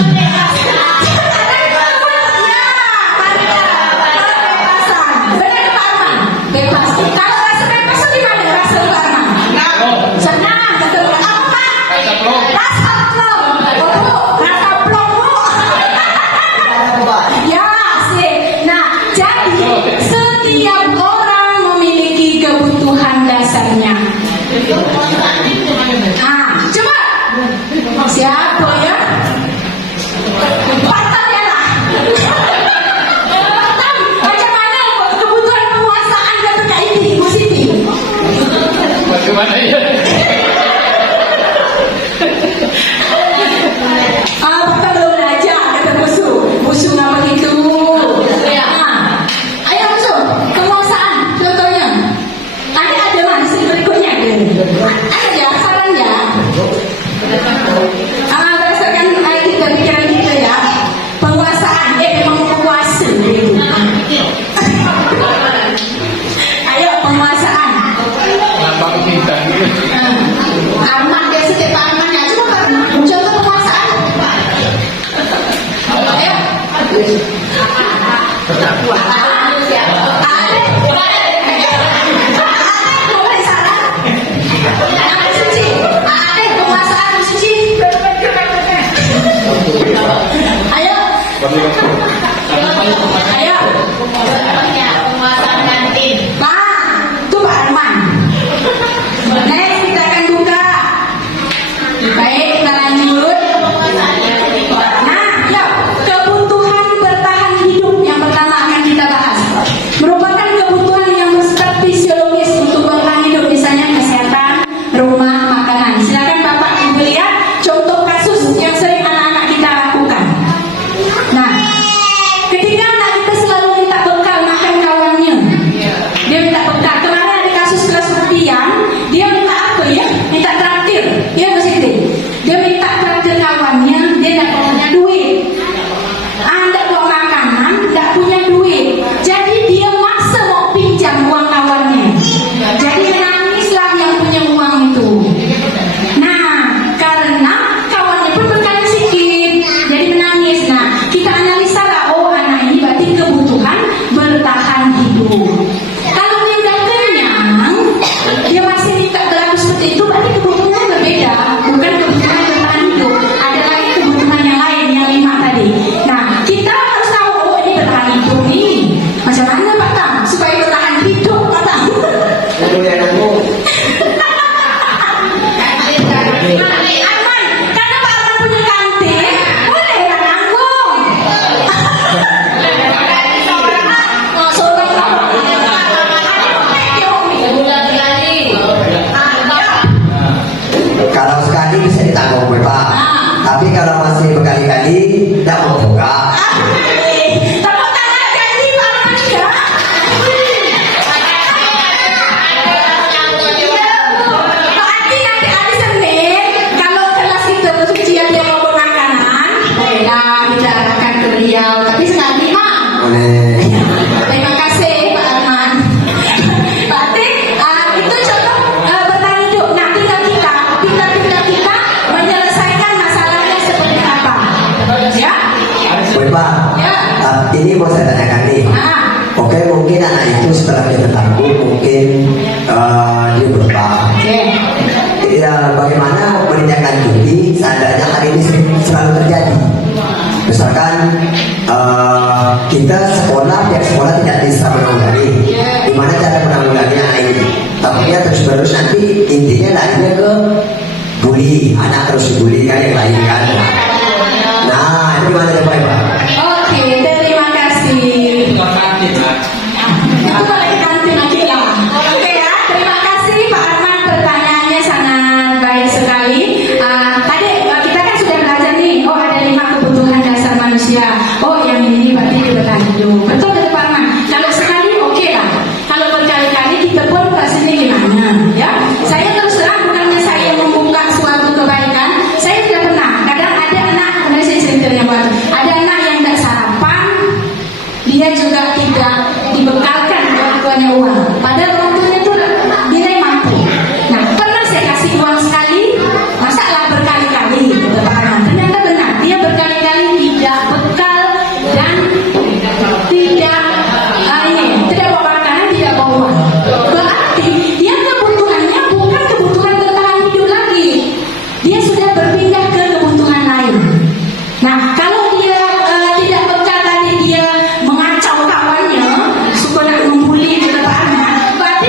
Bebas. Kalau rasa bebas itu gimana? Rasa Pak Arman? Senang. Kata apa? Rasa plong. Rasa plong. Ya, sih. Nah, jadi setiap orang memiliki kebutuhan dasarnya. Coba. Siapa ya? Partanya lah. Bagaimana kebutuhan penguasaan ketika ini Bu Siti? Bagaimana ya? Bapak belum belajar kata musuh ngapa gitu? Ayo musuh, penguasaan contohnya. Nanti ada masih berikutnya. Ada ya saran ya. Berdasarkan kita pikiran kita ya. Penguasaan, memang penguasa gitu. Ayo penguasaan. Nampak kita. kuliah nanggu. Arman, karena Pak Arman punya kantin, boleh lah nanggung. Seorang Sebulan sekali. Kalau sekali bisa ditanggung gue Pak. Tapi kalau masih berkali-kali tidak mau buka. tepuk tangan janji Pak Arman ya. Berarti nanti hari Senin kalau kelas itu kesucian dia mau makanan, bolehlah kita arahkan ke beliau. Tapi sekali Mak. Boleh. Terima kasih Pak Arman. Berarti itu contoh bertani hidup. Nah tinggal kita menyelesaikan masalahnya seperti apa, ya? Boleh Pak. Ya. Ini mau saya tanyakan nih. Oke, mungkin anak itu setelah kita tanggung mungkin dia berubah. Oke. Ya, bagaimana menindaklanjuti seandainya hal ini selalu terjadi? Misalkan kita pihak sekolah tidak bisa menanggulangi. Gimana cara menanggulangi anak ini? Takutnya terus nanti intinya larinya ke bully, anak terus dibully kan yang lain kan. Nah, itu gimana coba Pak? Oke, terima kasih. Itu boleh di kantin aja lah. Oke ya, terima kasih Pak Arman, pertanyaannya sangat baik sekali. Tadi kita kan sudah belajar nih, ada 5 kebutuhan dasar manusia. Yang ini berarti bertahan hidup. Betul betul Pak Arman. Kalau sekali oke lah. Kalau berkali-kali kita pun rasanya gimana? Ya, saya terus terang bukannya saya membuka suatu kebaikan. Saya sudah pernah. Kadang ada anak, kemudian saya cerita yang baru. Ada anak yang tidak sarapan, dia juga tidak dibekalkan orang tuanya uang. Padahal orang tuanya itu dia mampu. Nah, pernah saya kasih uang sekali, masalah berkali-kali. Ternyata benar, dia berkali-kali tidak bekal dan tidak bawa makanan, tidak bawa uang. Berarti dia kebutuhannya bukan kebutuhan bertahan hidup lagi. Dia sudah berpindah ke kebutuhan lain. Nah, kalau dia tidak bekal tadi, dia mengacau kawannya, suka nak membuli ke depannya, berarti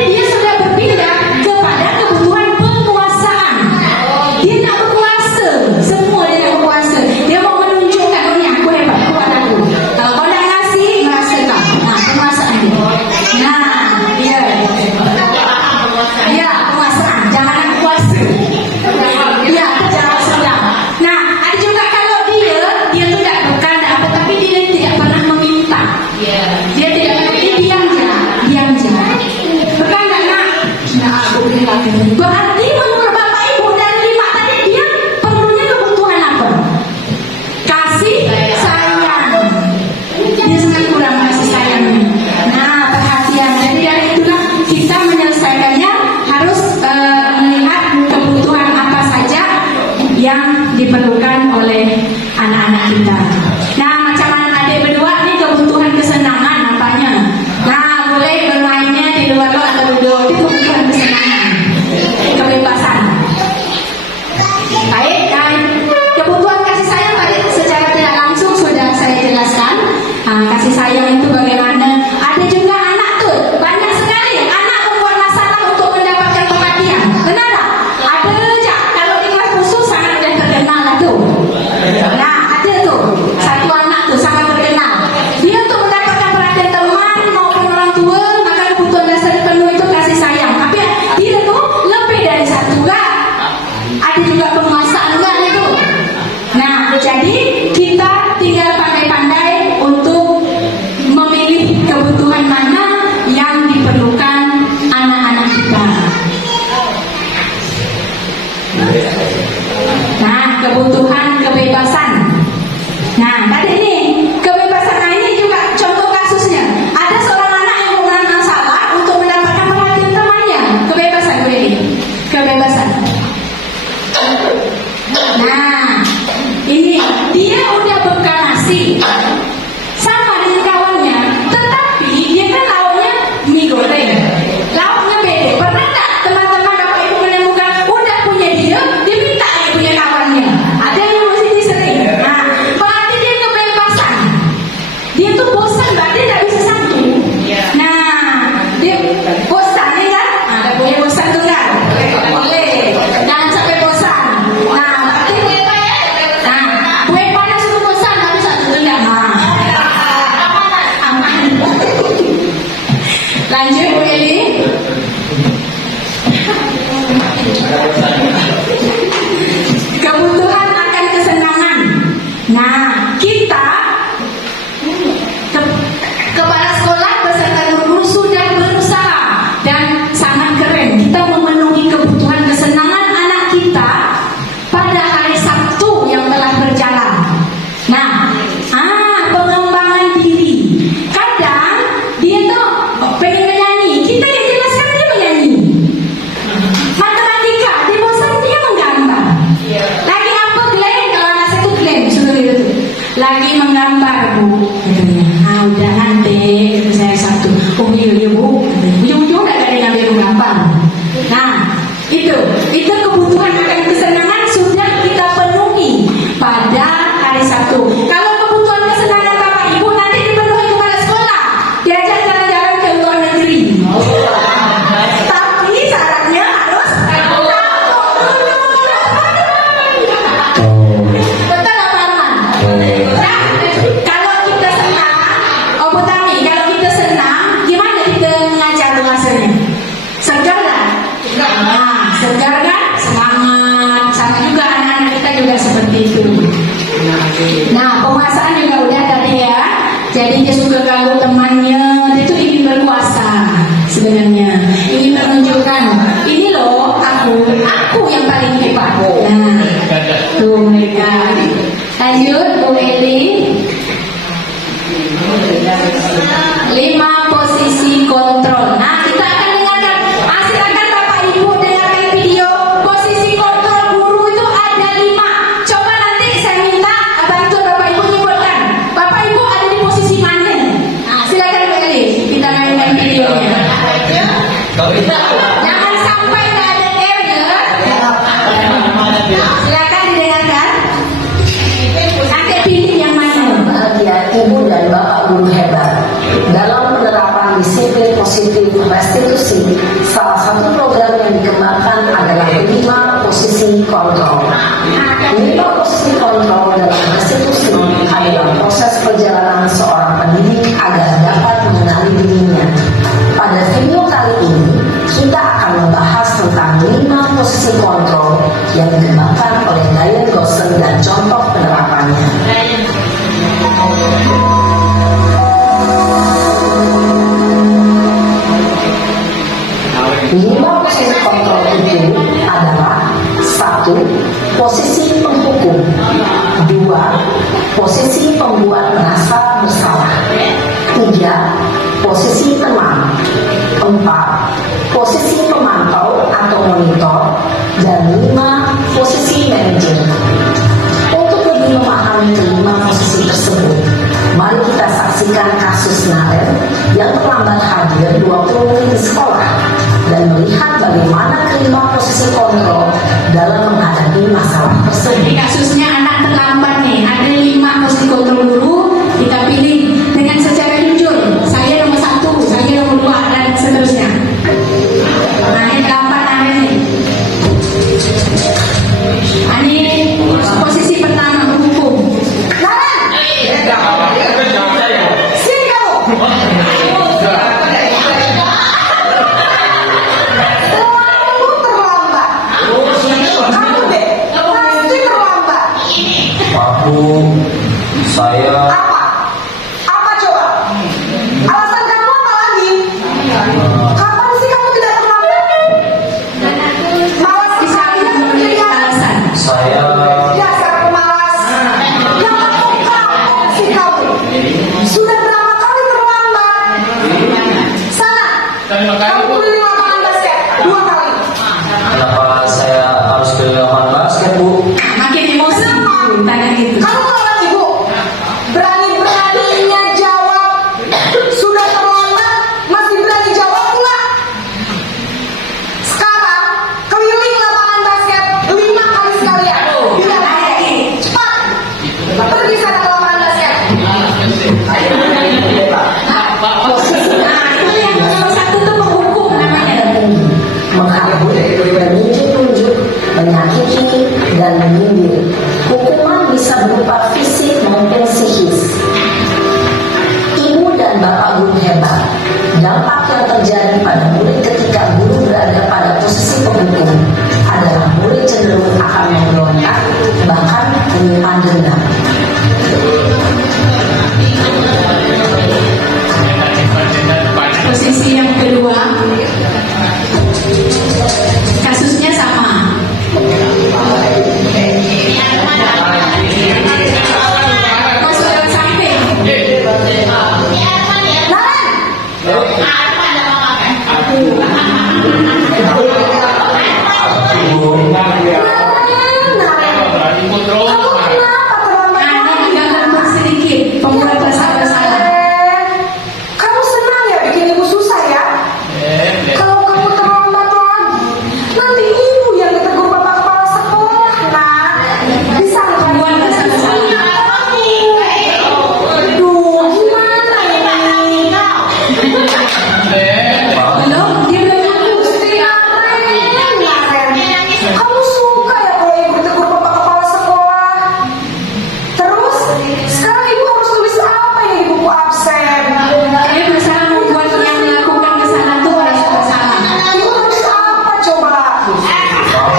Lanjut Bu Eli. Kebutuhan akan kesenangan. Nah, kita kepala sekolah beserta guru sudah berusaha dan sangat keren. Kita memenuhi kebutuhan kesenangan anak kita pada hari Sabtu yang telah berjalan. Nah, pengembangan diri. Kadang dia tuh pengen menyanyi, kita yang jelaskan dia menyanyi. Matematika, dia bosan dia menggambar. Lagi apa Glenn? Kalau anak saya tuh Glenn, suruh gitu. Lagi menggambar Bu, katanya. Udah nanti kata saya Sabtu. Oh iya Bu, ujung-ujung gak ada yang ambil gambar. Nah, itu kebutuhan akan kesenangan sudah kita penuhi pada hari Sabtu. Kalau kebutuhan kesenangan Bapak Ibu nanti dipenuhi kepala sekolah, diajak jalan-jalan ke luar negeri. Tapi syaratnya harus betul apa aman? Nah, kalau kita senang, Bu Tami, kalau kita senang, gimana kita mengajar bahasanya? Segar lah. Nah, segar kan? Semangat. Sama juga anak-anak kita juga seperti itu. Nah, penguasaan juga udah tadi ya. Jadi dia suka ganggu temannya, dia tuh ingin berkuasa sebenarnya. Ingin menunjukkan, ini loh aku yang paling hebat. Nah, tuh mereka. Lanjut Bu Eli. 5 posisi kontrol. Nah, kita akan dengarkan. Silakan Bapak Ibu dengarkan video. Posisi kontrol guru itu ada 5. Coba nanti saya minta bantuan Bapak Ibu nyebutkan. Bapak Ibu ada di posisi mana? Nah, silakan Bu Eli. Kita mainkan videonya. Jangan sampai nggak ada error. Silakan didengarkan. Nanti pilih yang mana. Ibu dan Bapak guru hebat dalam penerapan disiplin positif restitusi. Salah satu program yang dikembangkan adalah 5 posisi kontrol. 5 posisi kontrol dalam restitusi adalah proses perjalanan seorang pendidik agar dapat mengenali dirinya. Pada video kali ini kita akan membahas tentang 5 posisi kontrol yang dikembangkan oleh Diane Gosling dan contoh penerapannya. 5 posisi kontrol itu adalah 1. Posisi penghukum, 2. Posisi pembuat merasa bersalah, 3. Posisi teman, 4. Posisi pemantau atau monitor, dan 5. Posisi manajer. Untuk lebih memahami kelima posisi tersebut, mari kita saksikan kasus Naren yang terlambat hadir 20 menit di sekolah dan melihat bagaimana kelima posisi kontrol dalam menghadapi masalah tersebut. Jadi kasusnya anak terlambat nih, ada 5 posisi kontrol dulu, kita pilih dengan secara jujur. Saya nomor 1, saya nomor 2 dan seterusnya. Nah, ini terlambat Naren nih. Ini posisi pertama hukum. Naren, sini kamu. Selalu terlambat. Kamu deh, pasti terlambat. Aku, saya Apa? Apa coba? Alasan kamu apa lagi? Kapan sih kamu tidak terlambat? Malas Bisa sekali ya memiliki menjadi alasan. saya dasar pemalas. Yang kapok sih kamu. Sudah berapa kali terlambat? Sana, kamu beli lapangan basket 2 kali. kenapa saya harus ke lapangan basket, Bu? Makin emosi, tanya gitu. Kamu lawan ibu. Berani-beraninya jawab. Sudah terlambat, masih berani jawab pula. Sekarang keliling lapangan basket 5 kali sekalian. Bilang lagi, cepat. Pergi sana ke lapangan basket. Nah, itu yang nomor 1 tuh penghukum namanya. terjadi pada murid ketika guru berada pada posisi penghukum adalah murid cenderung akan memberontak, bahkan menyimpan dendam. Posisi yang kedua, kasusnya sama. Kau sudah sampai. Ada lembut sedikit, pembuat rasa bersalah. Kamu senang ya bikin ibu susah ya? Kalau kamu terlambat lagi, nanti ibu yang ditegur bapak kepala sekolah, nak. Bisa nggak? Pembuat rasa bersalah. Aduh, gimana ini? Belum, dia belum ngaku. Kamu suka ya kalau ibu ditegur bapak kepala sekolah? Terus, sekarang ibu harus tulis apa ini di buku absen? Bersalah membuat yang melakukan kesalahan itu merasa bersalah. Ibu harus apa coba?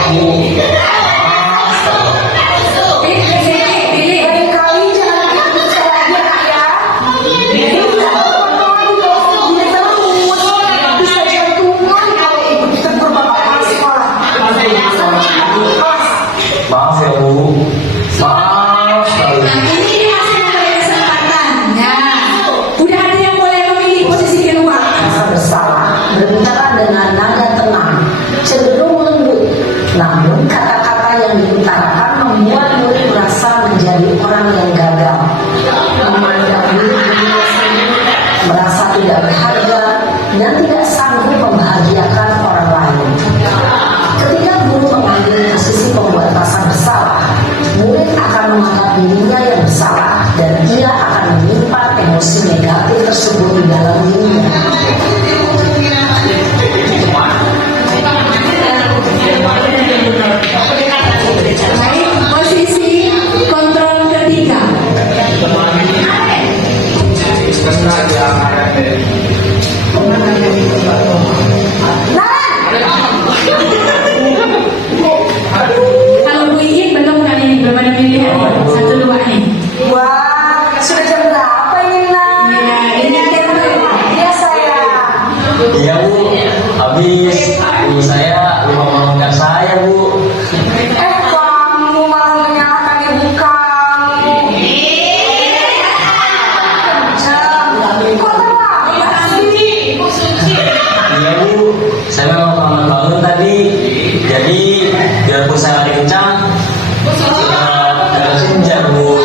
Pilih. Lain kali jangan bikin salah dia, nak ya. Ibu tak apa-apa lagi loh. Dia terus bisa jantungan kalau ibu ditegur bapak kepala sekolah. Maaf ya Bu. Maaf sekali. Nah, ini masih memberi kesempatan. Nah, udah ada yang boleh memilih posisi kedua. Rasa bersalah berbicara dengan nada tenang, cenderung lembut. Namun kata-kata yang diutarakan membuat murid merasa menjadi orang yang gagal, memandang dirinya sendiri, merasa tidak berharga dan tidak sanggup membahagiakan orang lain. Ketika guru mengambil posisi pembuat rasa bersalah, murid akan menganggap dirinya yang bersalah dan ia akan menyimpan emosi negatif tersebut di dalam dirinya. Baik, posisi kontrol ketiga. Kalau Bu Iin belum kali ini, belum ada pilihan. Satu dua nih. Wah, sudah jam berapa ini, Nak? Ya, ini ada Iya, saya. Iya Bu. Habis ibu saya lupa menolongkan saya Bu. Kamu malah menyalahkan ibu kamu. Kok terlambat sih? Iya Bu. Saya memang lambat bangun tadi. Jadi biarpun saya lari kencang, agak senja Bu.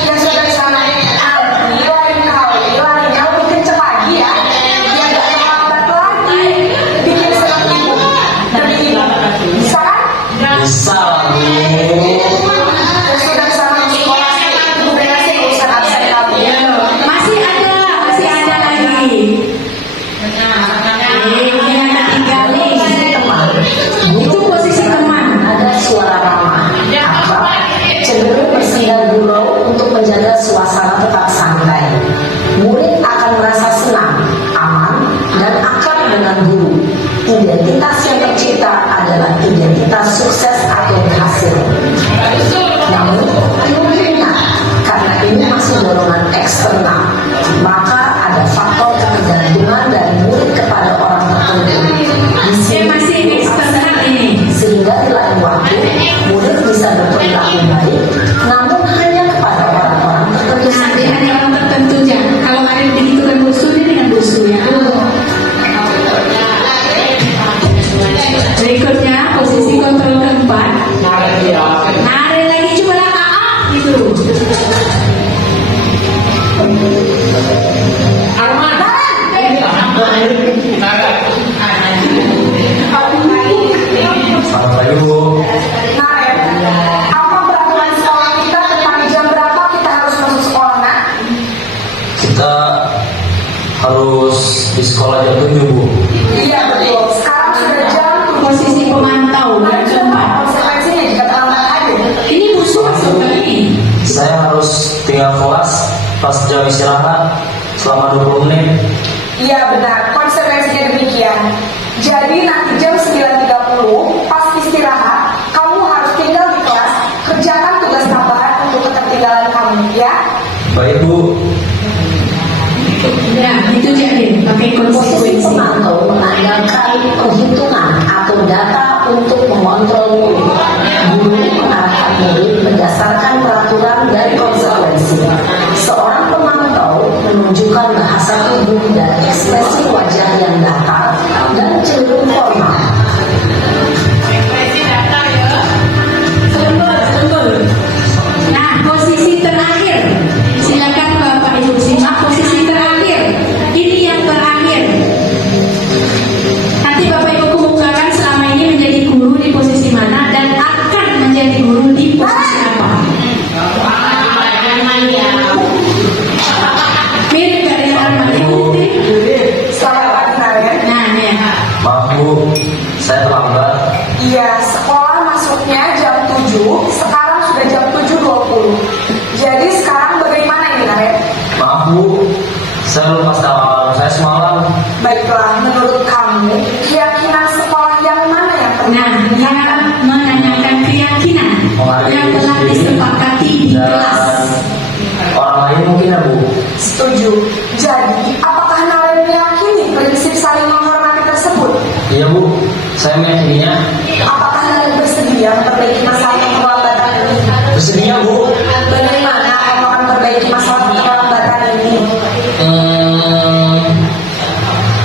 Yang sudah di sana, hilarin kau lebih kenceng lagi ya. Biar gak terlambat lagi. Bikin senang ibu. Demi ibu. Bisa kan? Bisa Bu. Yang sudah di sana di sekolah, ibu beresin urusan absen kamu. masih ada lagi. Ini yang ketiga nih. Itu posisi teman. Ada suara ramah, akrab, cenderung bersenda gurau untuk menjaga suasana tetap santai. Murid akan merasa senang, aman, dan akrab dengan guru. Identitas yang tercipta adalah identitas sukses atau berhasil. Namun, perlu diingat, karena ini masih dorongan eksternal, maka ada faktor ketergantungan dari murid kepada orang tertentu. Di sini Masih eksternal ini. sehingga di lain waktu murid bisa berperilaku baik, namun hanya kepada orang-orang tertentu Nah, saja. dia hanya orang tertentu aja. Kalau ada begitu kan busu, dia dengan busu ya. Berikutnya posisi kontrol keempat. Narik lagi coba lah gitu. Selamat pagi Bu. Nah, apa peraturan sekolah kita tentang jam berapa kita harus masuk sekolah, nak? Kita harus di sekolah jam 7 Bu. Iya betul. Sekarang sudah jam Posisi pemantau yang keempat. konsekuensinya jika terlambat aja. Ini busu masuk ke ini. Saya harus tinggal kelas pas jam istirahat selama 20 menit. Iya benar. Jadi nanti jam 9.30 pas istirahat, kamu harus tinggal di kelas, kerjakan tugas tambahan untuk ketertinggalan kamu, ya. Baik Bu. Ya, itu jadi pakai Posisi konsekuensi. pemantau mengandalkan penghitungan atau data untuk mengontrol murid. Guru mengarahkan murid berdasarkan peraturan dan konsekuensi. Seorang pemantau menunjukkan bahasa tubuh dan ekspresi wajah yang datar dan cenderung formal. Ekspresi data ya. Tunggu. Nah, posisi terakhir. Silakan Bapak Ibu simak posisi terakhir. Ini yang terakhir. Nanti Bapak Ibu kemukakan selama ini menjadi guru di posisi mana dan akan menjadi guru di posisi apa. Mirip gak dengan Armani? Selamat pagi kalian. Nah, ya. Maaf Bu, saya terlambat. Iya, sekolah masuknya jam 7, sekarang sudah jam 7.20. Jadi sekarang bagaimana ini, Karen? Maaf Bu, saya lupa alarm saya semalam. Baiklah, menurut kamu, keyakinan sekolah yang mana yang Nah, dia menanyakan keyakinan yang telah disepakati di kelas. Orang lain mungkin ya Bu. Setuju. Jadi, apakah Naren meyakini prinsip saling menghormati tersebut? Iya Bu, saya meyakininya. Apakah Naren bersedia memperbaiki masalah keterlambatan ini? Bersedia Bu. Bagaimana kamu akan memperbaiki masalah keterlambatan ini?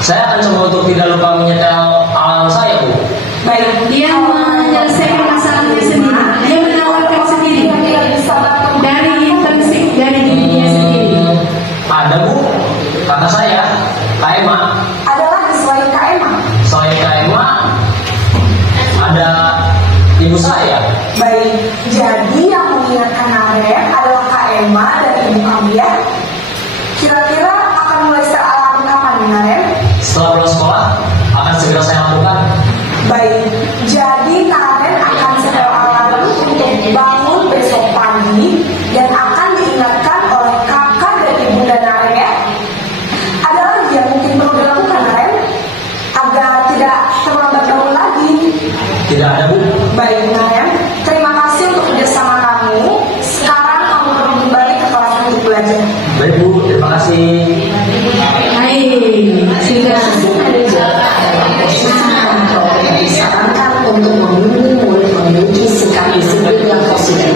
Saya akan coba untuk tidak lupa menyetel alarm saya Bu. Baik, Dia menyelesaikan masalahnya sendiri. Dia menawarkan sendiri tidak bisa bantu dari intrinsik dari dirinya sendiri. Ada Bu, kata saya, KMA. adalah selain KMA. Selain KMA, ada ibu saya. Baik, jadi yang mengingatkan Naren adalah KMA dan ibu kamu ya. Kira-kira akan mulai alarm kapan nih, Naren? Setelah pulang sekolah, akan segera saya lakukan. Baik, jadi Naren akan setel alarm untuk bangun besok pagi dan akan diingatkan oleh kakak dan ibunda Naren ya. Ada lagi yang mungkin perlu dilakukan, Naren, agar tidak terlambat bangun lagi. Tidak ada Bu. Baik, Naren, terima kasih untuk kerjasama kamu. Sekarang kamu perlu kembali ke kelas untuk belajar. Baik Bu, terima kasih. Baik, sudah. Manajer adalah posisi kontrol yang disarankan untuk membimbing murid memiliki sikap disiplin yang positif,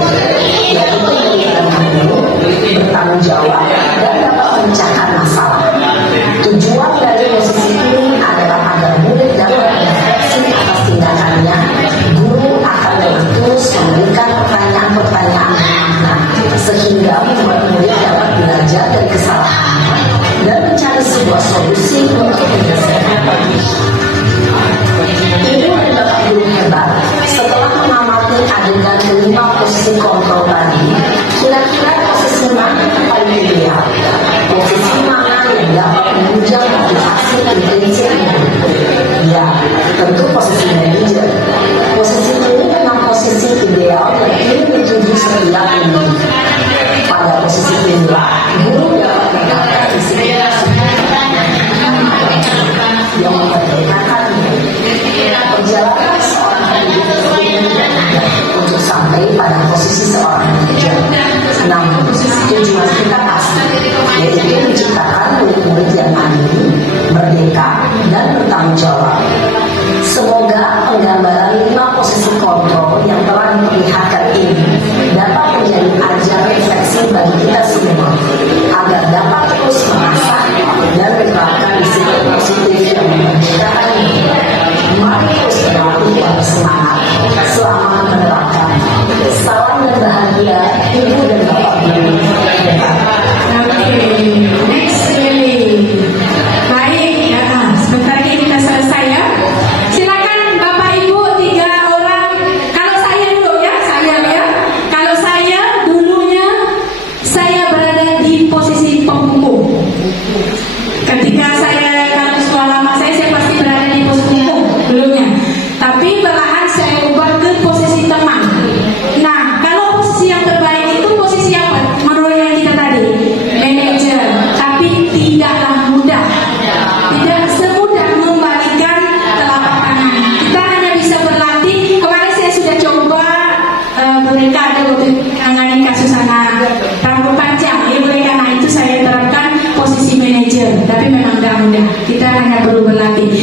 yaitu memberikan ilmu, bertanggung jawab, dan dapat memecahkan masalah. Tujuan dari posisi ini adalah agar murid dapat berefleksi atas tindakannya. Guru akan terus memberikan pertanyaan-pertanyaan makna sehingga membuat murid dapat belajar dari kesalahannya dan mencari sebuah solusi untuk menyelesaikan. Ini mendapat guru hebat. Setelah mengamati adegan kelima posisi kontrol tadi, kira-kira posisi mana yang paling ideal? Posisi mana yang dapat menunjang motivasi intensif? Ya, tentu posisi manajer. Posisi ini memang posisi ideal dan ingin dituju setiap individu. Pada posisi inilah, guru dapat mendapat disiplin yang memperkenalkan perjalanan seorang pendidik untuk sampai pada posisi seorang manajer. Namun, tujuan kita pasti, yaitu menciptakan murid-murid yang mandiri, merdeka, dan bertanggung jawab. Semoga penggambaran 5 posisi kontrol yang telah diperlihatkan ini dapat menjadi ajar refleksi bagi kita semua, agar dapat terus mengasah dan menerapkan disiplin positif yang memerdekakan ini. Mari terus berlatih dan bersemangat selama menerapkan. Salam dan bahagia, Ibu dan Bapak Guru. Oke, next really. Baik, ya, sebentar lagi kita selesai ya. Silakan Bapak Ibu 3 orang. Kalau saya dulu ya, saya ya. Kalau saya dulunya saya berada di posisi penghukum. Ketika saya kalau sekolah lama saya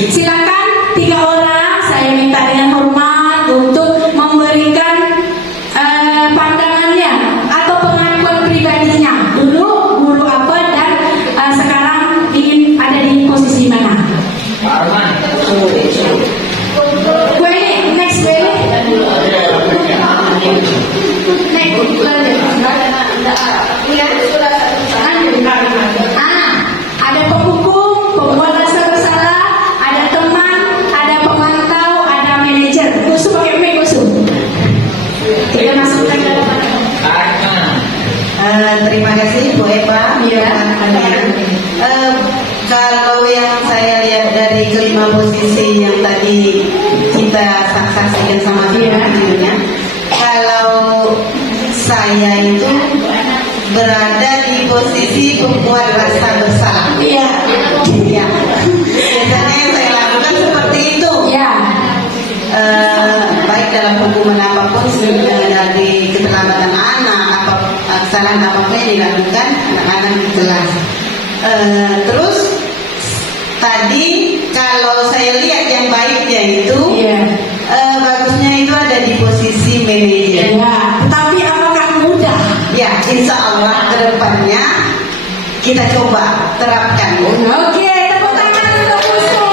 Silakan 3 orang saya minta dengan hormat untuk memberikan pandangannya atau pengakuan pribadinya. Dulu guru apa dan sekarang ingin ada di posisi mana? Gue ini next gue ada penghukum, pembuat rasa bersalah, ada teman, ada pemantau, ada manajer. Musuh pakai mic musuh. Kita masukkan ke dalam. Terima kasih Bu Eva. Iya. Kalau yang saya lihat dari kelima posisi yang tadi kita saksikan sama videonya, kalau saya itu berada di posisi pembuat rasa bersalah. Iya. Ya. Biasanya yang saya lakukan seperti itu. Ya. Baik dalam hukuman apapun, dari keterlambatan anak, kesalahan apapun yang dilakukan anak-anak di kelas. Terus tadi kalau saya lihat yang baiknya itu, bagusnya itu ada di posisi manajer. Ya. Tetapi apakah mudah? Ya, insya Allah kedepannya kita coba terapkan. Oke, tepuk tangan untuk musuh.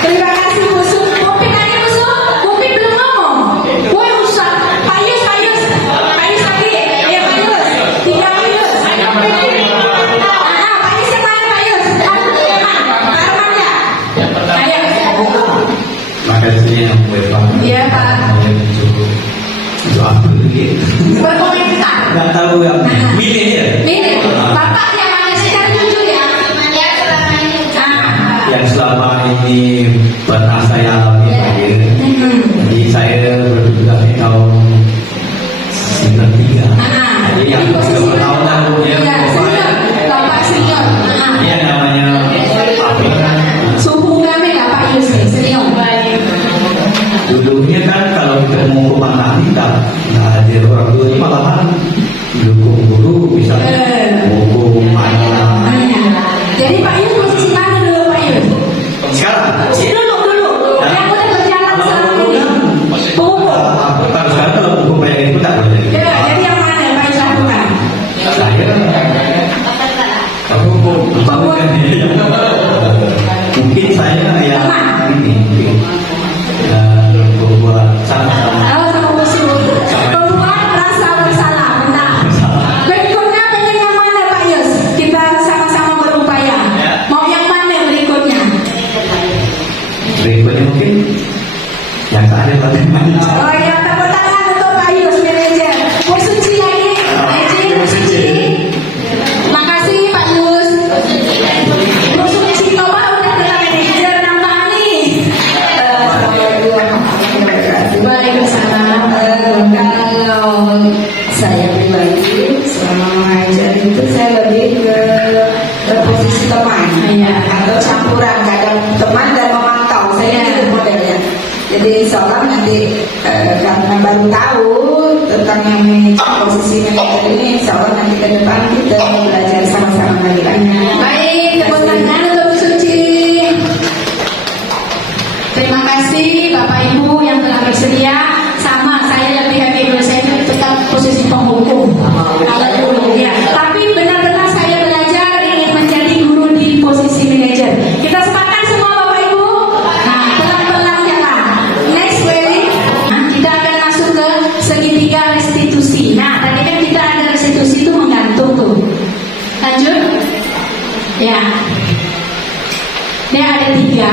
Terima kasih musuh. Kopi tadi musuh, kopi belum ngomong. Woi usah, Payus lagi. Ya Payus, 3 Payus. Payus yang mana Payus? Arman ya? Ayo. Makasih Bu Eva. Iya Pak. Itu apa lagi? Berkomentar. Nggak tahu ya. Milih ya. Nih, Bapak yang mana secara jujur ya? Yang selama ini pernah saya alami saya. Jadi saya bertugas di tahun 93. Jadi yang 30 tahun lalu ya. Bapak senior. Ini yang namanya Suhu kami nggak Pak Yus nih, senior. dulunya kan kalau kita mau hukum anak kita, nah jadi orang tua ini malahan dukung guru bisa hukum anak. Jadi Pak Yus posisi mana dulu Pak Yus? Sekarang Dulu. Yang udah berjalan selama ini. Kalau sekarang kalau hukum kayak itu tak boleh. Jadi yang mana Pak Yus lakukan? Saya bangunkan diri. Mungkin saya yang ini membuat sama-sama. Sama musuh. Membuat rasa bersalah. Benar. Berikutnya pengen yang mana Pak Yus? Kita sama-sama berupaya. Mau yang mana berikutnya? Berikutnya mungkin yang saya paling banyak. Oh ya, tepuk tangan untuk Pak Yus, manajer. Bu Suci lagi, manajer Bu Suci. Makasih Pak Yus. Bu Suci coba udah kena manajer nambah nih. Waalaikumsalam. Kalau saya pribadi selama mengajar itu saya lebih ke posisi teman atau campuran, kadang teman dan memantau. Saya itu modelnya. Jadi seorang nanti karena baru tahu tentang yang manajer, posisi manajer ini, seorang nanti ke depan kita belajar sama-sama lagi. Baik, tepuk tangan untuk Bu Suci. Terima kasih Bapak Ibu yang telah bersedia. Sama, saya lebih happy dulu, saya tetap posisi penghukum. Kalau dulu ya. Tapi benar-benar saya belajar ingin menjadi guru di posisi manajer. Kita sepakat semua Bapak Ibu. Nah, pelan-pelan jalan. Next way, kita akan masuk ke segitiga restitusi. Nah, tadi kan kita ada restitusi itu menggantung tuh. Lanjut. Ya. Dia ada 3.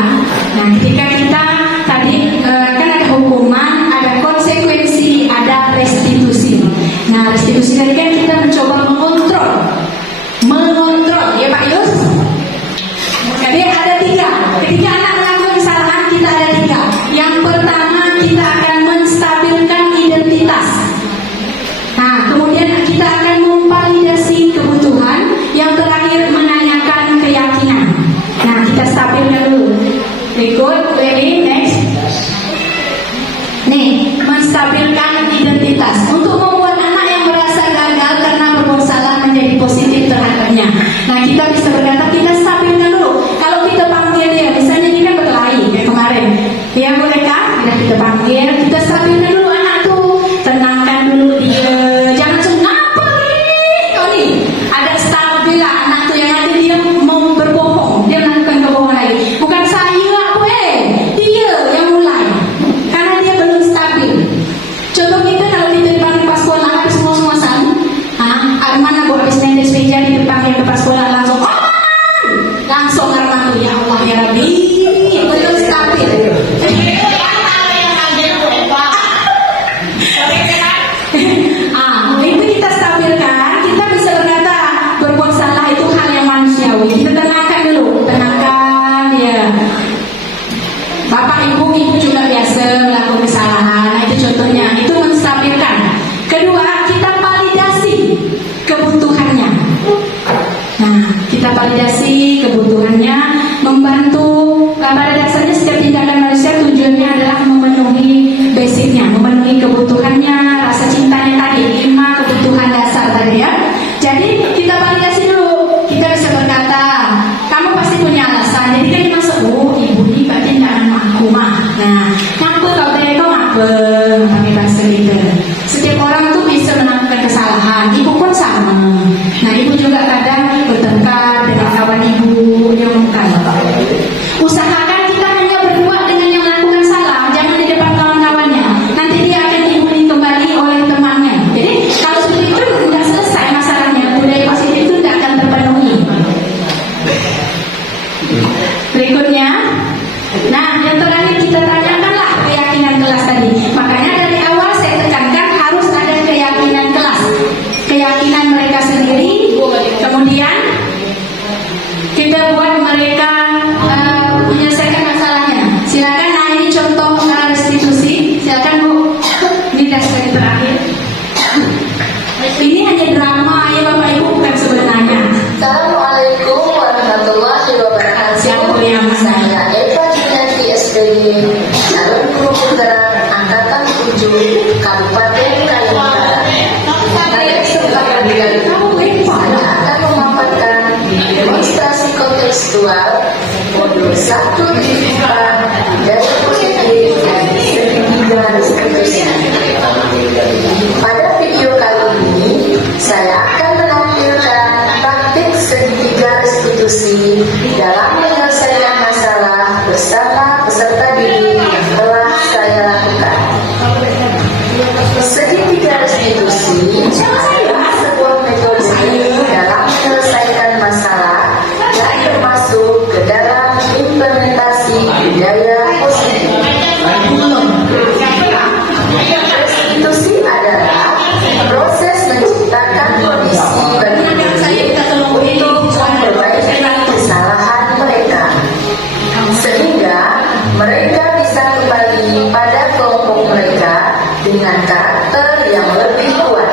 Nah, ketika kita tadi kan ada hukuman, ada konsekuensi, ada restitusi. Nah, restitusi tadi kan kita mencoba mengontrol, ya Pak Yus. Jadi ada 3. Ketika anak melakukan kesalahan, kita ada 3. Yang pertama, kita akan menstabilkan identitas. Nah, kemudian kita akan memvalidasi kebutuhan. Yang terakhir, menanyakan keyakinan. Nah, kita stabilkan dulu. Berikut, ini Bapak ibu juga biasa melakukan kesalahan. Nah, itu contohnya, itu menstabilkan. Kedua, kita validasi kebutuhannya. Nah, kita validasi kebutuhannya, membantu. Pada dasarnya setiap tindakan manusia tujuannya adalah memenuhi basicnya, memenuhi kebutuhannya, rasa cintanya tadi, 5 kebutuhan dasar tadi ya. Jadi kita validasi dulu. Kita bisa berkata, kamu pasti punya alasan. Jadi kan masuk, oh ibu ini berarti tidak anak aku mah. Nah, ngapa kau tadi kau ngapa? Pakai bahasa gitu. Setiap orang tuh bisa melakukan kesalahan. Ibu pun sama. Nah, ibu juga kadang bertengkar dengan kawan ibu yang usahakan kita hanya berdua dengan yang melakukan salah, jangan di depan kawan-kawannya. Nanti dia akan dibully kembali oleh temannya. Jadi kalau seperti itu tidak selesai masalahnya, budaya positif itu tidak akan terpenuhi. Berikutnya, nah yang terakhir kita tanyakanlah keyakinan kelas tadi. Makanya dari awal saya tekankan harus ada keyakinan kelas, keyakinan mereka sendiri. Kemudian kita buat mereka menyelesaikan masalahnya. Silakan. Nah ini contoh restitusi. Silakan Bu. Ini dari terakhir. Ini hanya drama ya Bapak Ibu, bukan sebenarnya. Assalamualaikum warahmatullahi wabarakatuh. Siapa yang Saya Eva Juniati SPD, calon guru penggerak angkatan 7 Kabupaten Kalimantan. Pada kesempatan kali ini saya akan memaparkan demonstrasi kontekstual modul 1.4 dari positif dan segitiga restitusi. Pada video kali ini saya akan menampilkan praktik segitiga restitusi dalam menyelesaikan masalah bersama peserta didik yang telah saya lakukan. Segitiga restitusi adalah sebuah metode dalam menyelesaikan masalah yang termasuk ke dalam implementasi budaya positif. Restitusi adalah proses menciptakan kondisi bagi untuk memperbaiki kesalahan mereka, sehingga mereka bisa kembali pada kelompok mereka dengan karakter yang lebih kuat.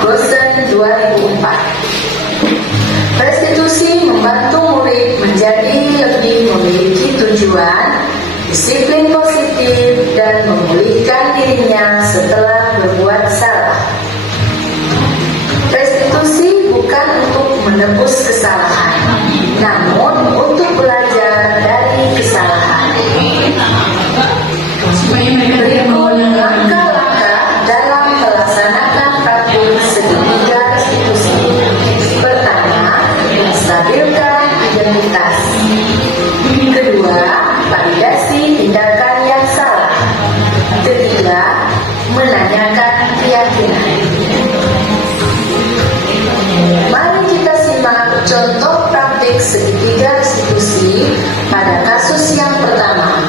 Gosen 2004. Restitusi membantu murid menjadi lebih memiliki tujuan, disiplin positif, dan memulihkan dirinya setelah berbuat salah. Restitusi bukan untuk menebus kesalahan, namun untuk belajar dari kesalahan. Berikut langkah-langkah dalam melaksanakan praktik segitiga restitusi. Pertama, menstabilkan identitas. Kedua, validasi tindakan yang salah. Ketiga, menanyakan keyakinan. Mari kita simak contoh praktik segitiga restitusi pada kasus yang pertama,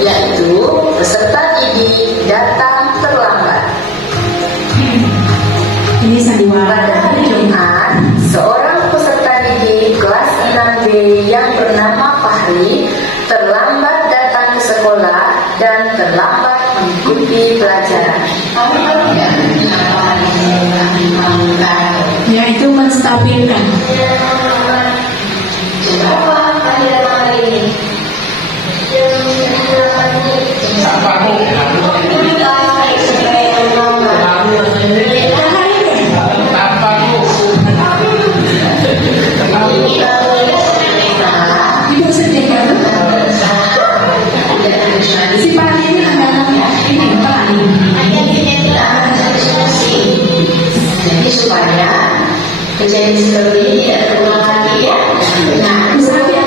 yaitu peserta didik datang terlambat. Ini sandiwara. Pada hari Jumat, seorang peserta didik kelas 6B yang bernama Fahri terlambat datang ke sekolah dan terlambat mengikuti pelajaran. Yaitu menstabilkan. Ibu sedih kan? Si Pak ini adalah ini Pak Jadi supaya kejadian seperti ini tidak terulang lagi ya. Nah, ini.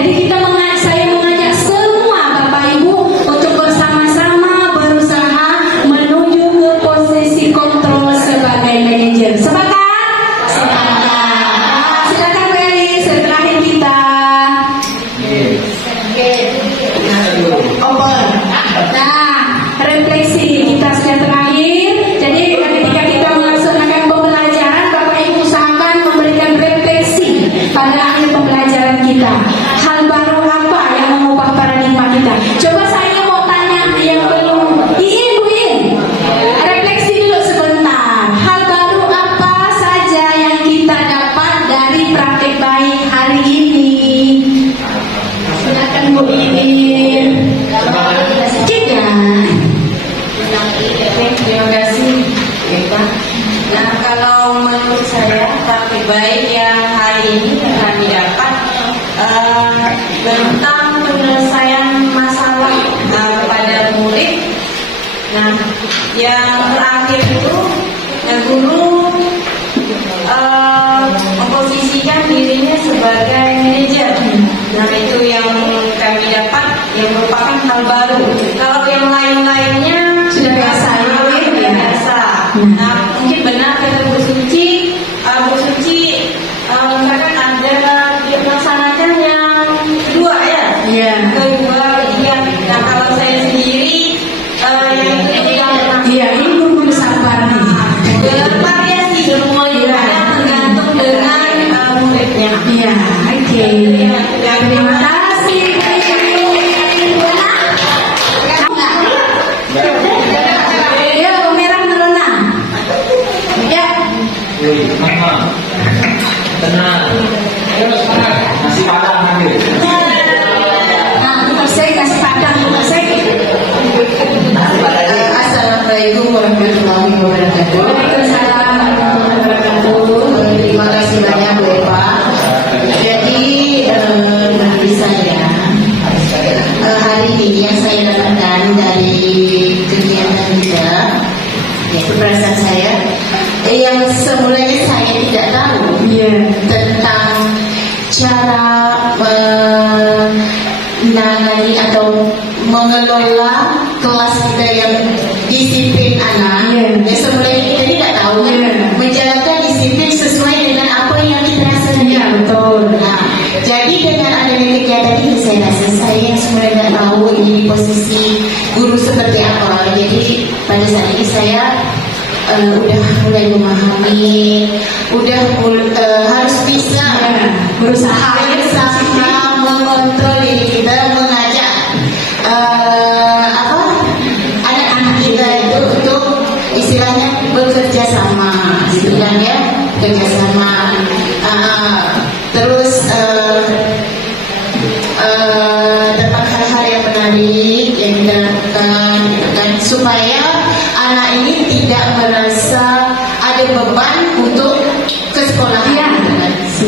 Jadi saya mengajak semua Bapak Ibu untuk bersama-sama berusaha menuju ke posisi kontrol sebagai manajer. Sepakat? Sepakat. Silakan Beli, terakhir kita. Open. Nah, refleksi kita sudah terakhir. Jadi ketika kita melaksanakan pembelajaran, Bapak Ibu usahakan memberikan refleksi pada akhir pembelajaran kita. Hal baru apa yang mengubah paradigma kita? Coba saya mau tanya yang belum. Bu In, refleksi dulu sebentar. Hal baru apa saja yang kita dapat dari praktek baik hari ini? Silakan Bu In. Terima kasih. Nah, kalau menurut saya praktik baik yang hari ini kami dapat tentang penyelesaian masalah kepada murid. Nah, yang terakhir itu guru memposisikan dirinya sebagai manajer. Nah, itu yang kami dapat yang merupakan hal baru. Kalau yang lain-lainnya sudah biasa, Nah, mungkin benar kata Bu Suci, misalkan ada melaksanakan yang kedua ya. Iya. Kedua, iya. Nah, kalau saya sendiri yang Iya, ini guru sabar nih. bervariasi semuanya tergantung dengan muridnya. Iya, oke. Terima kasih. Yo, merah merona. Ya. Tenang. Nasi padang nanti. Nah, saya kasih padang saya. Assalamualaikum warahmatullahi wabarakatuh. Waalaikumsalam warahmatullahi wabarakatuh. Terima kasih banyak Bu Eva. Jadi bagi saya hari ini yang saya dapatkan dari kegiatan kita, yaitu perasaan saya yang semulanya saya tidak tahu tentang cara menangani atau mengelola kelas kita yang disiplin anak. Semulanya kita tidak tahu menjalankan disiplin sesuai dengan apa yang kita rasakan. Iya, betul. Nah, jadi dengan adanya kegiatan ini saya rasa saya yang semula tidak tahu ini di posisi guru seperti apa. Jadi pada saat ini saya udah mulai memahami, harus bisa berusaha mengontrol diri kita, mengajak anak-anak kita itu untuk istilahnya bekerja sama, istilahnya kerjasama. Terus dapat hal-hal yang menarik yang kita lakukan dan supaya anak ini tidak merasa ada beban untuk ke sekolah.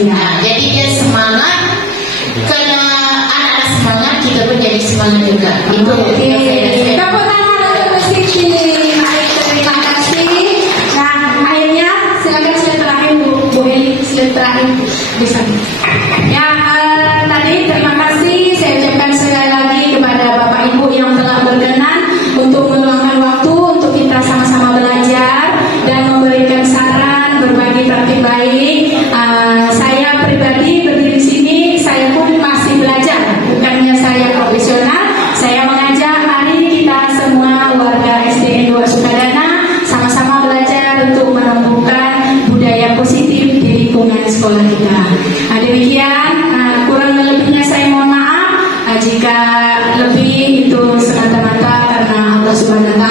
Nah, jadi dia semangat, karena anak-anak semangat kita pun jadi semangat juga. Itu Tepuk tangan untuk Bu Siti. Baik, terima kasih. Nah, akhirnya silakan slide terakhir Bu Eli, slide terakhir bisa. Ya, tadi terima kasih saya ucapkan sekali lagi kepada Bapak Ibu yang telah berkenan untuk meluangkan waktu untuk kita sama-sama belajar dan memberikan saran, berbagi praktik baik. Saya pribadi berdiri di sini, saya pun masih belajar, bukannya saya profesional. Saya mengajak mari kita semua warga SDN 2 Sukadana sama-sama belajar untuk menumbuhkan budaya positif di lingkungan sekolah kita. Demikian, kurang lebihnya saya mohon maaf. Jika lebih itu semata-mata karena Allah Subhanahu wa